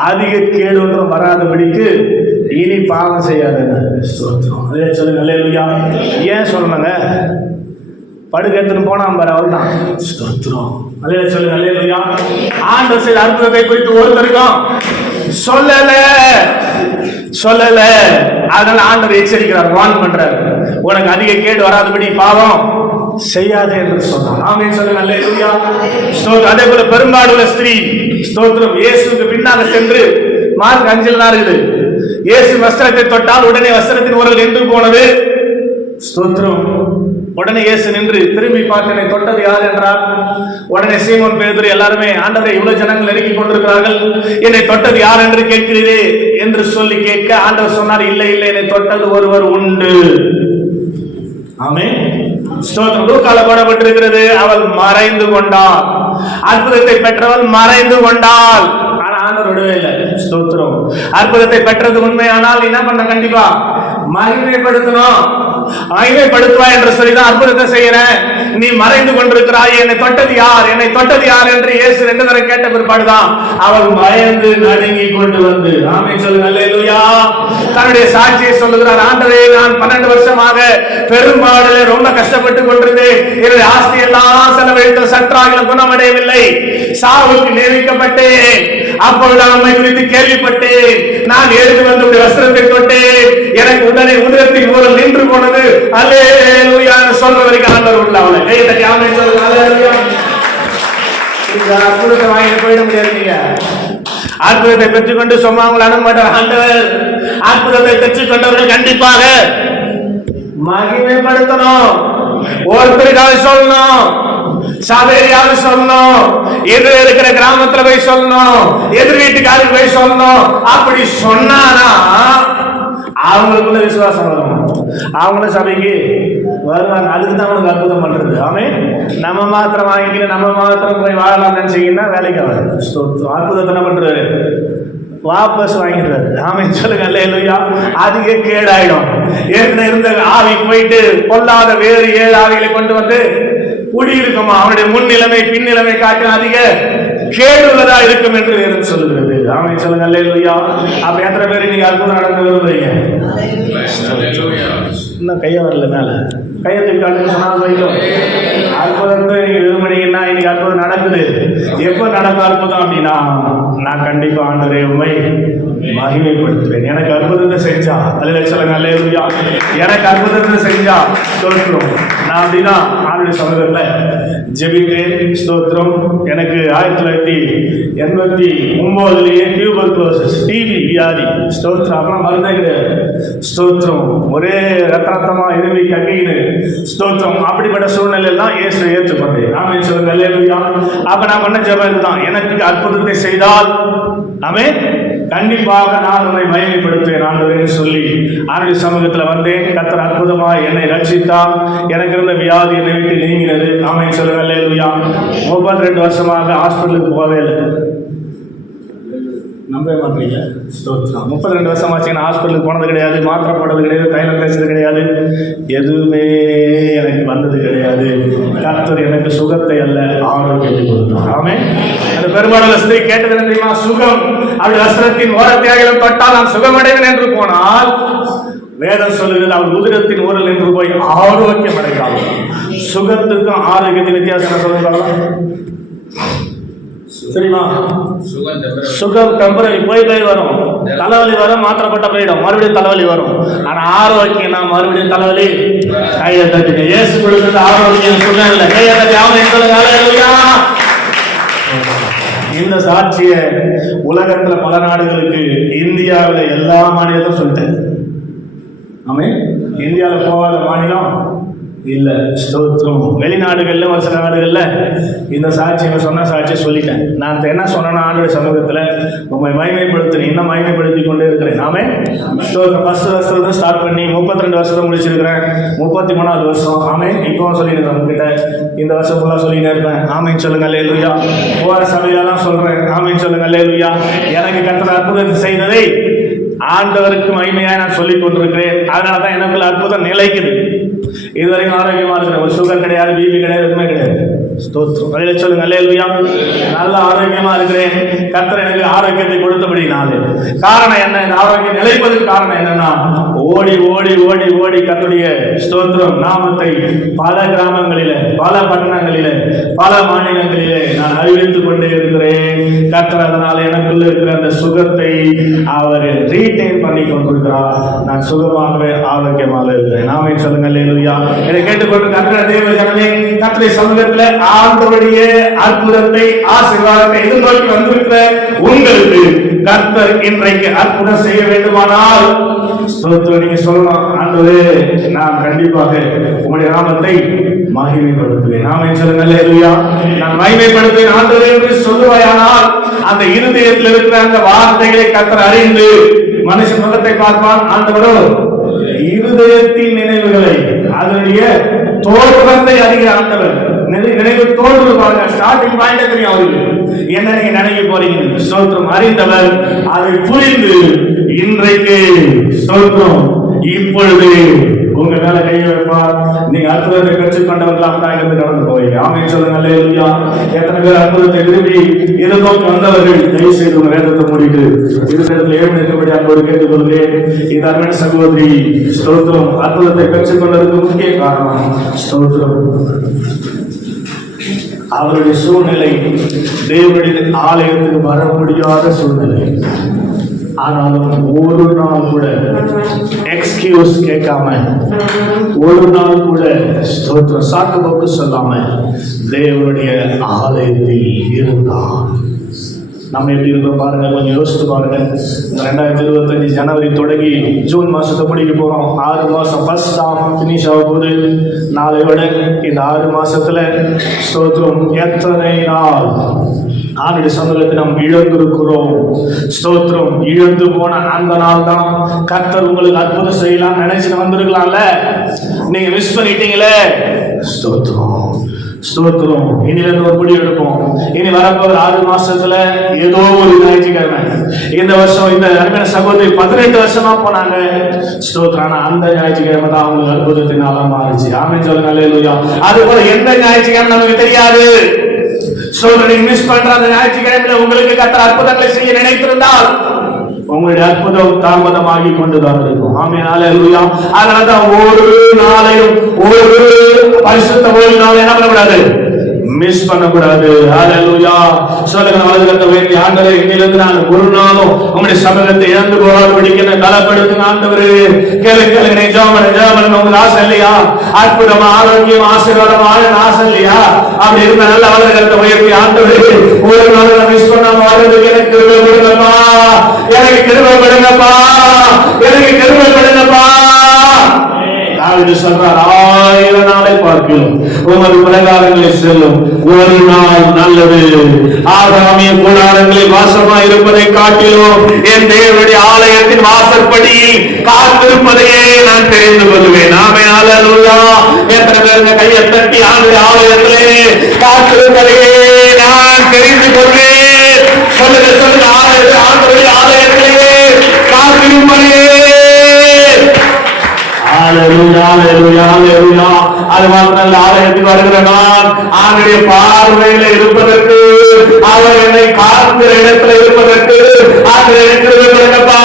அதிக கேடு ஒன்றும் வராதபடிக்கு இனி பாவம் செய்யாதுங்க. ஸ்தோத்திரம். அதே சொல்லுங்க. அல்லேலூயா. ஏன் சொல்லணுங்க, படுக்க எடுத்துன்னு போனான் பாரு, அவள் தான். ஸ்தோத்திரம். அதே சொல்லுங்க. அல்லேலூயா. ஆண்டவர் செய்த அற்புதத்தை குறித்து ஒருத்தருக்கும் சொல்லல. அதனால ஆண்டவர் எச்சரிக்கிறார், வார்ன் பண்றார், உனக்கு அதிக கேடு வராதபடி பாவம் செய்யாதே என்று சொன்னார். ஆமென் சொல்லுங்க. அல்லேலூயா. ஸ்தோத்திரம். அதே போல பெரும்பாடுள்ள ஸ்திரீ ஸ்தோத்திரம் இயேசுவுக்கு பின்னாக சென்று, மார்க் 5 தான் இருக்குது, இயேசு வஸ்திரத்தை தொட்டால் உடனே வஸ்திரத்தின் உரல் நின்று போனது. ஸ்தோத்திரம். உடனே இயேசு நின்று திரும்பி பார்த்து, என்னை தொட்டது யார் என்றார். உடனே சீமோன் பேதுரு எல்லாருமே, ஆண்டவரே இவ்வளவு ஜனங்கள் நெருங்கி கொண்டிருக்கிறார்கள், என்னை தொட்டது யார் என்று கேட்கிறீரே என்று சொல்லி கேட்க ஆண்டவர் சொன்னார், இல்லை இல்லை, என்னை தொட்டது ஒருவர் உண்டு. ஆமென். ஸ்தோத்திரம். லூக்கால போடப்பட்டிருக்கிறது, அவள் மறைந்து கொண்டாள். அற்புதத்தை பெற்றவள் மறைந்து கொண்டாள். ஆனா ஆண்டவர் விடவே இல்லை. ஸ்தோத்திரம். அற்புதத்தை பெற்றது உண்மையானால் என்ன பண்ண, கண்டிப்பா மகிமைப்படுத்தணும். மகிமைப்படுத்துவா என்று சொல்லிதான் அற்புதத்தை செய்யறேன். நீ மறைந்து கொண்டிருக்கிறாய், என்னை தொட்டது யார், என்னை தொட்டது யார் என்று இயேசு 2 தடவை கேட்ட பிற்பாடுதான் அவள் பயந்து நடுங்கி கொண்டு வந்து, ஆமென் சொல்லுங்க. அல்லேலூயா. தன்னுடைய சாட்சியை சொல்லுகிறார். ஆண்டவரே, நான் 12 வருஷமாக பெரும்பாடுல ரொம்ப கஷ்டப்பட்டு கொண்டிருந்தேன். என்னுடைய ஆஸ்தி எல்லாம் செலவழித்து சற்றாக குணமடையவில்லை. சாவுக்கு நேரிக்கப்பட்டேன். அப்பொழுது நம்மை குறித்து கேள்விப்பட்டேன். நான் எழுந்து வந்து வஸ்திரத்தை தொட்டேன். எனக்கு உடனே உதிரத்தின் ஊரல் நின்று போனது. அல்லேலூயா சொல்ற வரைக்கும் ஆண்டவர் உள்ள அவளை கையை தட்டி ஆமென் சொல்லுங்க. அல்லேலூயா. இந்த அற்புதத்தை வாங்கி போயிட முடியாது. அற்புதத்தை பெற்றுக்கொண்டு சும்மா உங்களை அனுப்ப மாட்டார் ஆண்டவர். அற்புதத்தை பெற்றுக்கொண்டவர்கள் கண்டிப்பாக மகிமைப்படுத்தணும். ஒருத்தருக்காக சொல்லணும், சபையாவது சொல்லணும், எதிர இருக்கிற கிராமத்துல போய் சொல்லணும், எதிர் வீட்டுக்காரருக்கு போய் சொல்லணும். அப்படி சொன்னானா அவங்களுக்குள்ள விசுவாசம் வரும், அவங்களும் சபைக்கு வருவாங்க. அதுக்கு தான் அவனுக்கு அற்புதம் பண்றது. ஆமென். நம்ம மாத்திரம் வாங்கிக்கிட்டு நம்ம மாத்திரம் போய் வாழலாம் நினைச்சீங்கன்னா வேலைக்கு ஆகாது. அற்புதத்தை என்ன பண்றாரு, வாபஸ் வாங்கிடுறாரு. ஆமென் சொல்லுங்க அல்லேலூயா. அதுக்கே கேடாயிடும். ஏற்கனவே இருந்த ஆவி போயிட்டு பொல்லாத வேறு 7 ஆவிகளை கொண்டு வந்து குடியிருக்குமா, அவனுடைய முன்னிலைமை பின்னிலைமை காட்டு அதிக கேடுள்ளதா இருக்கும் என்று வேதம் சொல்லுகிறது. ஆமென் சொல்லுங்க அல்லேலூயா. அப்ப எத்தனை பேர் நீங்க அற்புதம் நடக்க விரும்புறீங்க? இன்னும் கைய வரல, மேல கையத்தை காட்டுன்னு சொன்னால் வைக்கும். அற்புதத்தை நீங்க விரும்புனீங்கன்னா இன்னைக்கு அற்புதம் நடக்குது. எப்ப நடக்கும் அற்புதம் அப்படின்னா, நான் கண்டிப்பா ஆண்டவரே உம்மை மகிமைப்படுத்துவேன். எனக்கு அற்புதத்தை செஞ்சா அல்லேலூயா சொல்லுங்க அல்லேலூயா. எனக்கு அற்புதத்தை செஞ்சா ஸ்தோத்திரம். நான் அப்படிதான் ஆண்டுடைய சமூகத்துல ஜெபித்தேன். ஸ்தோத்திரம். எனக்கு 1989 டியூபர்குலோசிஸ் டிபி வியாதி. ஸ்தோத்திரம். அப்புறம் மருந்தே கிடையாது. ஸ்தோத்திரம். ஒரே ரத்தமா இருவி கக்கின்னு ஸ்தோத்திரம். அப்படிப்பட்ட சூழ்நிலையில் தான் இயேசுவை ஏற்றுக்கொண்டேன். ஆமென் சொல்லுங்க அல்லேலூயா. அப்ப நான் பண்ண ஜெபம் இதுதான், எனக்கு அற்புதத்தை செய்தால் ஆமென் கண்டிப்பாக நான் உன்னை மகிமைப்படுத்துவேன் ஆண்டவரே சொல்லி ஆண்டுடைய சமூகத்தில் வந்தேன். கர்த்தர் அற்புதமாய் என்னை ரட்சித்தார். எனக்கு இருந்த வியாதி என்னை விட்டு நீங்கினது. ஆமென் சொல்லுங்க அல்லேலூயா. 32 வருஷமாக ஹாஸ்பிட்டலுக்கு போகவே இல்லை. நம்பவே மாட்டீங்க. ஸ்தோத்திரம். 32 வருஷமாச்சு நான் ஹாஸ்பிட்டலுக்கு போனது கிடையாது, மாத்திரை போட்டது கிடையாது, தைலம் பேசுறது கிடையாது, எதுவுமே எனக்கு வந்தது கிடையாது. கர்த்தர் எனக்கு சுகத்தை அல்ல ஆரோக்கியத்தை கொடுத்தார். ஆமென். அந்த பெரும்பாலான ஸ்திரீ கேட்டது என்ன தெரியுமா? சுகம். அவள் வஸ்திரத்தின் ஓரத்தியாகிலும் தொட்டால் நான் சுகமடைவேன் என்று போனால் வேதம் சொல்லுகிறது அவள் உதிரத்தின் ஊரில் நின்று போய் ஆரோக்கியம் அடைந்தாள். சுகத்துக்கும் ஆரோக்கியத்தின் வித்தியாசம் சொல்லுறாங்க தெரியுமா? சுகம் டெம்பரரி போய் வரும், தலைவலி வரும், மாத்திரப்பட்ட போயிடும், மறுபடியும் தலைவலி வரும். ஆனா ஆரோக்கியம் நான் மறுபடியும் தலைவலி கையை தட்டுங்க. இயேசு கொடுத்தது ஆரோக்கியம் சுகம் இல்லை. கையை தட்டி அவன் சொல்லுங்க. இந்த சாட்சிய உலகத்துல பல நாடுகளுக்கு, இந்தியாவில் எல்லா மாநிலத்தையும் சொல்லிட்டேன். ஆமென். இந்தியாவில் போகாத மாநிலம் இல்ல. ஸ்தோத்திரம். வெளிநாடுகள்ல ஒரு சில நாடுகள்ல இந்த சாட்சியை சொன்ன சாட்சியை சொல்லிட்டேன். நான் என்ன சொன்னேன்னா, ஆண்டவருடைய சமூகத்துல உண்மை மகிமைப்படுத்துறேன், இன்னும் மகிமைப்படுத்தி கொண்டே இருக்கிறேன். ஆமென். ஸ்தோத்திரம். 1 வருஷத்துல ஸ்டார்ட் பண்ணி 32 வருஷத்தை முடிச்சிருக்கிறேன். 33வது வருஷம். ஆமென். இப்பவும் சொல்லியிருக்கேன் உங்ககிட்ட, இந்த வருஷம் ஃபுல்லா சொல்லிட்டே இருப்பேன். ஆமென் சொல்லுங்க அல்லேலூயா. போற சபையெல்லாம் சொல்றேன். ஆமென் சொல்லுங்க அல்லேலூயா. எனக்கு கர்த்தர் அற்புதத்தை செய்ததை ஆண்டவருக்கு மகிமையாக நான் சொல்லிக் கொண்டிருக்கிறேன். அதனாலதான் எனக்குள்ள அற்புதம் நிலைக்குது. இதுவரைக்கும் ஆரோக்கியமா இருக்கிறேன். ஒரு சுகர் கிடையாது, பிபி கிடையாது, எதுவுமே கிடையாது. ஸ்தோத்திரம். அல்லேலூயா சொல்லுங்க அல்லேலூயா. நல்ல ஆரோக்கியமா இருக்கிறேன். கர்த்தர் எனக்கு ஆரோக்கியத்தை கொடுத்தபடினாலே. காரணம் என்ன? இந்த ஆரோக்கியம் நிலைப்பதற்கு காரணம் என்னன்னா, ஓடி ஓடி ஓடி ஓடி கர்த்தருடைய ஸ்தோத்திரம் நாமத்தை பல கிராமங்களிலே, பல பட்டணங்களிலே, பல மாநிலங்களிலே நான் அறிவித்துக் கொண்டே இருக்கிறேன். கர்த்தர் அதனால எனக்குள்ள இருக்கிற அந்த சுகத்தை அவர் ரீட்டைன் பண்ணி கொண்டிருக்கிறார். நான் சுகமாகவே ஆரோக்கியமாக இருக்கிறேன். நாமே சொல்லுங்க அல்லேலூயா. இதை கேட்டுக்கொண்டு கர்த்தர் தேவ ஜனமே, கர்த்தருடைய சமூகத்தில் ஆண்டவருடைய அற்புதத்தை ஆசீர்வாதத்தை எதிர்நோக்கி வந்திருக்கிற உங்களுக்கு கர்த்தர் இன்றைக்கு அற்புதம் செய்ய வேண்டுமானால் ஸ்தோத்திரம். நீங்க சொல்லணும், ஆண்டவரே நான் கண்டிப்பாக உங்களுடைய நாமத்தை மகிமைப்படுத்துவேன். ஆமென் சொல்லுங்க அல்லேலூயா. நான் மகிமைப்படுத்துவேன் ஆண்டவரே என்று சொல்லுவாயானால், அந்த இருதயத்தில் இருக்கிற அந்த வார்த்தைகளை கர்த்தர் அறிந்து மனுஷன் முகத்தை பார்ப்பான். ஆண்டவரோ இருதயத்தின் நினைவுகளை, அதனுடைய தோற்றத்தை அறிகிற ஆண்டவர். நினைவு தோன்று பாருங்க, ஸ்டார்டிங் பாயிண்ட் தெரியும் அவருக்கு என்ன நீங்க நினைக்க போறீங்க. ஸ்தோத்திரம். அறிந்தவர் அதை புரிந்து இன்றைக்கு ஸ்தோத்திரம் இப்பொழுது உங்க மேல கையை வைப்பார். நீங்க அற்புதத்தை பெற்றுக்கொண்டவர்களாக தான் இருந்து கடந்து போவீங்க. ஆமென் சொல்லுங்க அல்லேலூயா. எத்தனை பேர் அற்புதத்தை விரும்பி எதிர்நோக்கி வந்தவர்கள் தயவு செய்து உங்க வேதத்தை மூடிட்டு இருக்கிறதுல ஏழு நிற்கபடி அன்போடு கேட்டுக்கொள்கிறேன். இது அருமையான சகோதரி ஸ்தோத்திரம் அற்புதத்தை பெற்றுக்கொண்டதற்கு முக்கிய காரணம் ஸ்தோத்திரம் அவருடைய சூழ்நிலை தேவனுடைய ஆலயத்துக்கு வர முடியாத சூழ்நிலை. ஆனாலும் ஒரு நாள் கூட எக்ஸ்கியூஸ் கேட்காம, ஒரு நாள் கூட ஸ்தோத்திரம் சாக்கு போக்கு சொல்லாம தேவனுடைய ஆலயத்தில் இருந்தார். நம்ம எப்படி இருக்கோம் பாருங்க, கொஞ்சம் யோசித்து பாருங்க. 2025 ஜனவரி தொடங்கி ஜூன் மாசத்தை முடிக்க போறோம். 6 மாசம் ஃபர்ஸ்ட் ஹாஃப் ஃபினிஷ் ஆக போகுது. நாளை விட இந்த 6 மாசத்துல ஸ்தோத்திரம் எத்தனை நாள் ஆண்டுடைய சமூகத்தை நாம் இழந்திருக்கிறோம். ஸ்தோத்திரம். இழந்து போன அந்த நாள் தான் கர்த்தர் உங்களுக்கு அற்புதம் செய்யலாம் நினைச்சு வந்திருக்கலாம்ல, நீங்க மிஸ் பண்ணிட்டீங்களே. ஸ்தோத்திரம். ஸ்தோத்திரம். இனிலிருந்து ஒரு முடிவு எடுப்போம். இனி வரப்போகிற 6 மாசத்துல ஏதோ ஒரு ஞாயிற்றுக்கிழமை, இந்த வருஷம் இந்த அருமையான சகோதரி 18 வருஷமா போனாங்க. ஸ்தோத்திரம். ஆனா அந்த ஞாயிற்றுக்கிழமை தான் அவங்களுக்கு அற்புதத்தினால மாறிச்சு. ஆமென் சொல்லுங்க. அல்லேலூயா. அது போல எந்த ஞாயிற்றுக்கிழமை நமக்கு தெரியாது. நீங்க மிஸ் பண்ற அந்த ஞாயிற்றுக்கிழமை உங்களுக்கு கர்த்தர் அற்புதங்களை செய்ய நினைத்திருந்தால் உங்களுடைய அற்புதம் தாமதமாகி கொண்டுதான் இருக்கும். ஆமென். அல்லேலூயா. அதனாலதான் ஒரு நாளையும் ஒரு பரிசுத்த ஓய்வு நாளை என்ன பண்ணக்கூடாது, மிஸ் பண்ணக்கூடாது. ஹalleluya. சொல்லுங்க. வலதுகரத்தை உயர்த்தி, ஆண்டவரே இன்னிலிருந்து நான் ஒரு நாளும் உம்முடைய சமூகத்தை இழந்து போகாதபடிக்கு என்னை பலப்படுத்துங்க ஆண்டவரே. கேளுங்க ஜெபம் உங்க ஆசை இல்லையா? அற்புதமா ஆரோக்கியம் ஆசீர்வாதம் ஆள ஆசை இல்லையா? அப்படி இருந்த நல்ல வலதுகரத்தை உயர்த்தி, ஆண்டவரே ஒரு நாள் நான் மிஸ் பண்ணாம வாழ்றதுக்கு எனக்கு கிருபை கொடுங்கப்பா, எனக்கு கிருபை கொடுங்கப்பா, எனக்கு கிருபை கொடுங்கப்பா. தாவீது சொல்றார், 1000 நாளை பார்க்கிறோம் உமது பிரகாரங்களில் செல்லும் ஒரு நாள் நல்லது. ஆகாமிய கூடாரங்களில் வாசமாய் இருப்பதை காட்டிலும் என் தேவனுடைய ஆலயத்தின் வாசற்படியில் காத்திருப்பதையே நான் தெரிந்து கொள்வேன். ஆமென். அல்லேலூயா. எத்தனை பேருங்க கையை தட்டி ஆலயத்திலே காத்திருப்பதையே நான் தெரிந்து கொள்வேன். சொல்லுங்க சொல்லுங்க. ஆண்டவருடைய ஆலயத்திலே காத்திருப்பதையே. அல்லேலூயா. அல்லேலூயா. அல்லேலூயா. அது மாத்திரமல்ல, ஆலயத்துக்கு வருகிற நான் அவருடைய பார்வையில இருப்பதற்கு, அவர் என்னை காக்கிற இடத்துல இருப்பதற்கு அவர் எனக்கு கொடுங்கப்பா.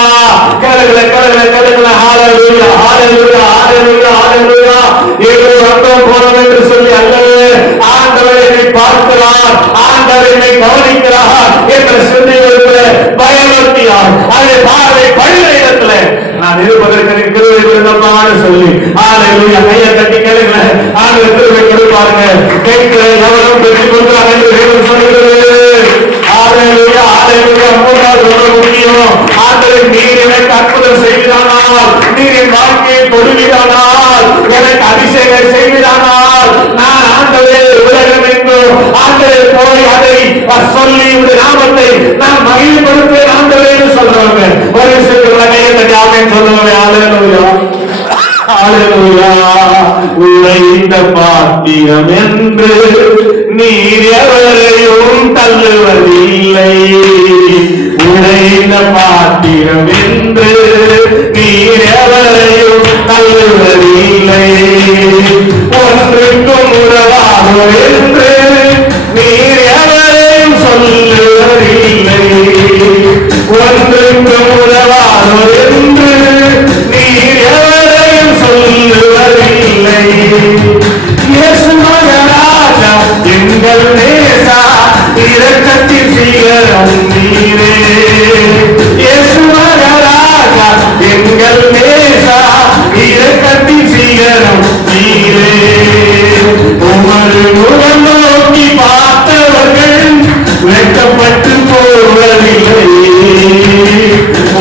கேளுங்க கேளுங்க கேளுங்க. ஹalleluya. ஹalleluya. ஹalleluya. ஹalleluya. ஏதோ ரத்தம் போறோம் என்று சொல்லி அல்ல, ஆண்டவர் என்னை பார்க்கிறார், ஆண்டவர் என்னை கவனிக்கிறார் என்ற சிந்தையோடு பயபக்தியார் அதை பார்வை பழுத இடத்துல நான் இருப்பதற்கு எனக்கு கிருபை கொடுங்கப்பான்னு சொல்லி ஹalleluya. கையை தட்டி கேளுங்க. ஆண்டவர் கிருபை கொடுப்பாருங்க. கேட்கிற எவரும் பெற்றுக் கொள்கிறார் என்று வேதம் சொல்கிறது. ஹalleluya. ஹalleluya. மூன்றாவது ரொம்ப முக்கியம். ஆண்டவர் நீர் எனக்கு அற்புதம் செய்கிறானால், நீர் என் வாழ்க்கையை தொடுகிறானால், எனக்கு அபிஷேகம் செய்கிறானால், நான் ஆண்டவரே உலகம் என்றும் ஆண்டவரே போய் அதை சொல்லி உடைய நாமத்தை நான் மகிழ்ப்படுத்துவேன் ஆண்டவரே என்று சொல்றவங்க ஒரு விஷயத்துல கையை தட்டி ஆமென் சொல்லுங்க. ஹalleluya. ஹalleluya. உடைந்த பாத்திரம் என்று நீர் எவரையும் தள்ளுவதில்லை. உடைந்த பாத்திரம் என்று நீர் எவரையும் தள்ளுவதில்லை. ஒன்றுக்கும் உறவாதோ என்று நீர் எவரையும் சொல்லுவதில்லை. ஒன்றுக்கும் உறவாதோ என்று நீர் எவரையும் சொல்லுவதில்லை. இயேசு மகராஜா எங்கள் நேசா இரக்கத்தின் சிகரம் நீரே. இயேசு மகராஜா எங்கள் நேசா இரக்கத்தின் சிகரம் நீரே. உமது முகம் நோக்கி பார்த்தவர்கள் வெட்கப்பட்டு போவதில்லை.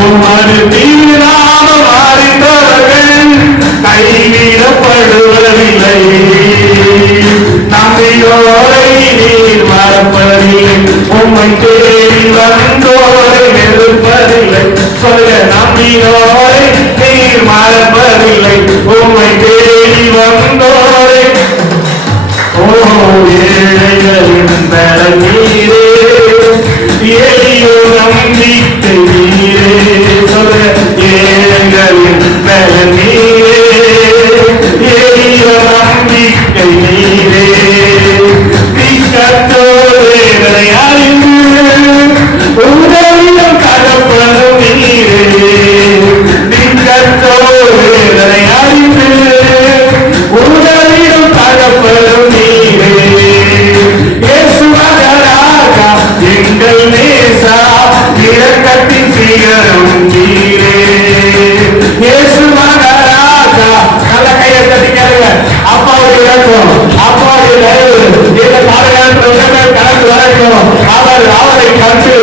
உமது தீராமம் அறிந்தவர்கள் கைவிடப்படுவதில்லை. நம்பியோரை நீர் மறப்பதில்லை. உம்மை தேடி வந்தோரை வெறுப்பதில்லை. சொல்ல. நம்பியோரை நீர் மறப்பதில்லை. உம்மை தேடி வந்தோரை. ஓ ஏழைகளின் பலன் நீரே, எளியோ நம்பிக்கை நீரே. சொல்ல. ஏழைகளின் பலன் நீரே, எளியோ நம்பிக்கை நீரே. திக்கற்றோரை அறிந்து உதவியும் கடப்பதும் நீரே. திக்கற்றோரை அறிந்து உதவியும் கடப்பதும் நீரே. இயேசு மகராஜா எங்கள் நேசா இரக்கத்தின் சிகரம் நீரே. இயேசு மகராஜா. நல்ல கையை தட்டி கேளுங்க. அப்பாவுடைய இறக்கம், அப்பாவுடைய தயவு இந்த காலகட்டத்தில் கணக்கு வரைக்கும் அவரை கண்டு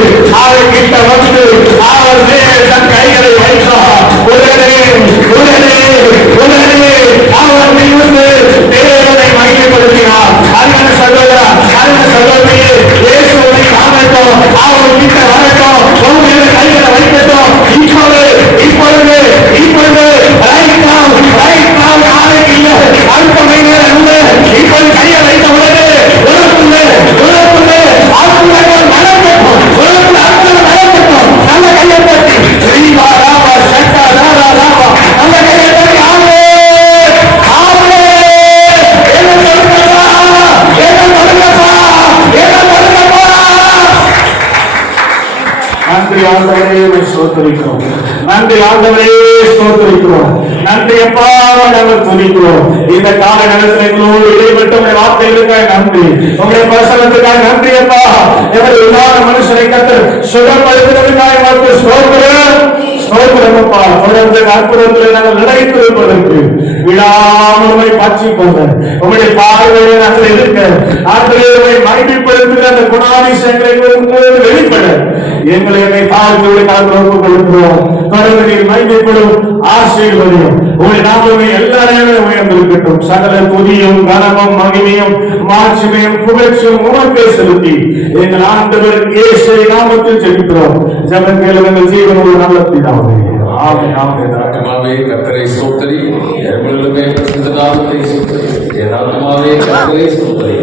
அவர் கிட்ட வந்து அவர் மேல் தன் கைகளை வைத்தார். உடனே உடனே உடனே அவர் நிமிர்ந்து தேவனை மகிமைப்படுத்தினார். அருமையான சகோதரா, அருமையான சகோதரியே, இயேசுவை காணட்டும், அவர் கிட்ட வரட்டும், உங்களுடைய கைகளை வைக்கட்டும். இப்பொழுது இப்பொழுது இப்பொழுது ரைட் நவ நாளைக்கு இல்லை, அடுத்த மணி நேரம் இப்பொழுது கையை வைத்த உடனே நன்றி ஆண்டவரே, ஸ்தோத்திரிக்கிறோம். நன்றி ஆண்டவரே, ஸ்தோத்திரிக்கிறோம். நன்றி அப்பா, நாங்கள் துதிக்கிறோம். இந்த கால நேரத்தில் எங்களோடு இடைப்பட்ட உங்களுடைய வார்த்தைகளுக்காக நன்றி, உங்களுடைய பிரசனத்துக்காக நன்றி அப்பா. எங்கள் இல்லாத மனுஷனை கர்த்தர் சுகப்படுத்துவதற்காக உங்களுக்கு ஸ்தோத்திரம், ஸ்தோத்திரம் அப்பா. தொடர்ந்து அற்புதத்தில் நாங்கள் நிலைத்திருப்பதற்கு விழாமுறை பாட்சி கொண்ட உங்களுடைய பார்வையை நாங்கள் இருக்க ஆண்டவரை மகிமைப்படுத்துகிற அந்த குணாதிசயங்களை வெளிப்பட எங்களை தாழ்ந்து காலத்தில் கொடுக்கிறோம். தொடர்ந்து நீர் மகிமைப்படும் ஆசீர்வதியும் உங்களை நாமமே எல்லா நேரமும் உயர்ந்திருக்கட்டும். சகல துதியும் கனமும் மகிமையும் மாட்சிமையும் புகழ்ச்சியும் உமக்கே செலுத்தி எங்கள் ஆண்டவர் இயேசு நாமத்தில் ஜெபிக்கிறோம். ஜெபம் கேளுங்கள் ஜீவனுள்ள நல்ல பிதாவே. ஆமென். ஆமென். ஆத்மாவே கர்த்தரை ஸ்தோத்திரி, எங்களுமே பிரசித்த நாமத்தை ஸ்தோத்திரி. என் ஆத்மாவே கர்த்தரை ஸ்தோத்திரி.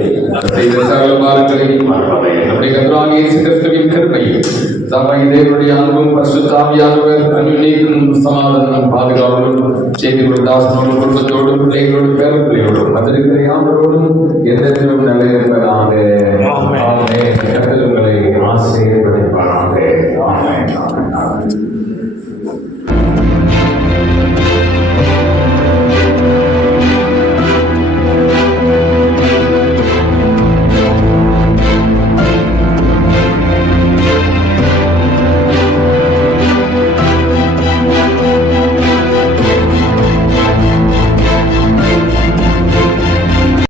செய்த சகல பாரங்களையும் மறவாதே. நம்முடைய கர்த்தராகிய இயேசு கிறிஸ்துவின் கிருபையும் தம்மை தேவனுடைய அன்பும் பரிசுத்த ஆவியானவர் அன்பின் சமாதானம் பாதுகாவலும் செய்தி தாசனோடும் குடும்பத்தோடும் பிள்ளைகளோடும் பேரப்பிள்ளையோடும் மதுரை ஆண்டோடும் எந்த நிலையம் நிலையிருப்பதாக.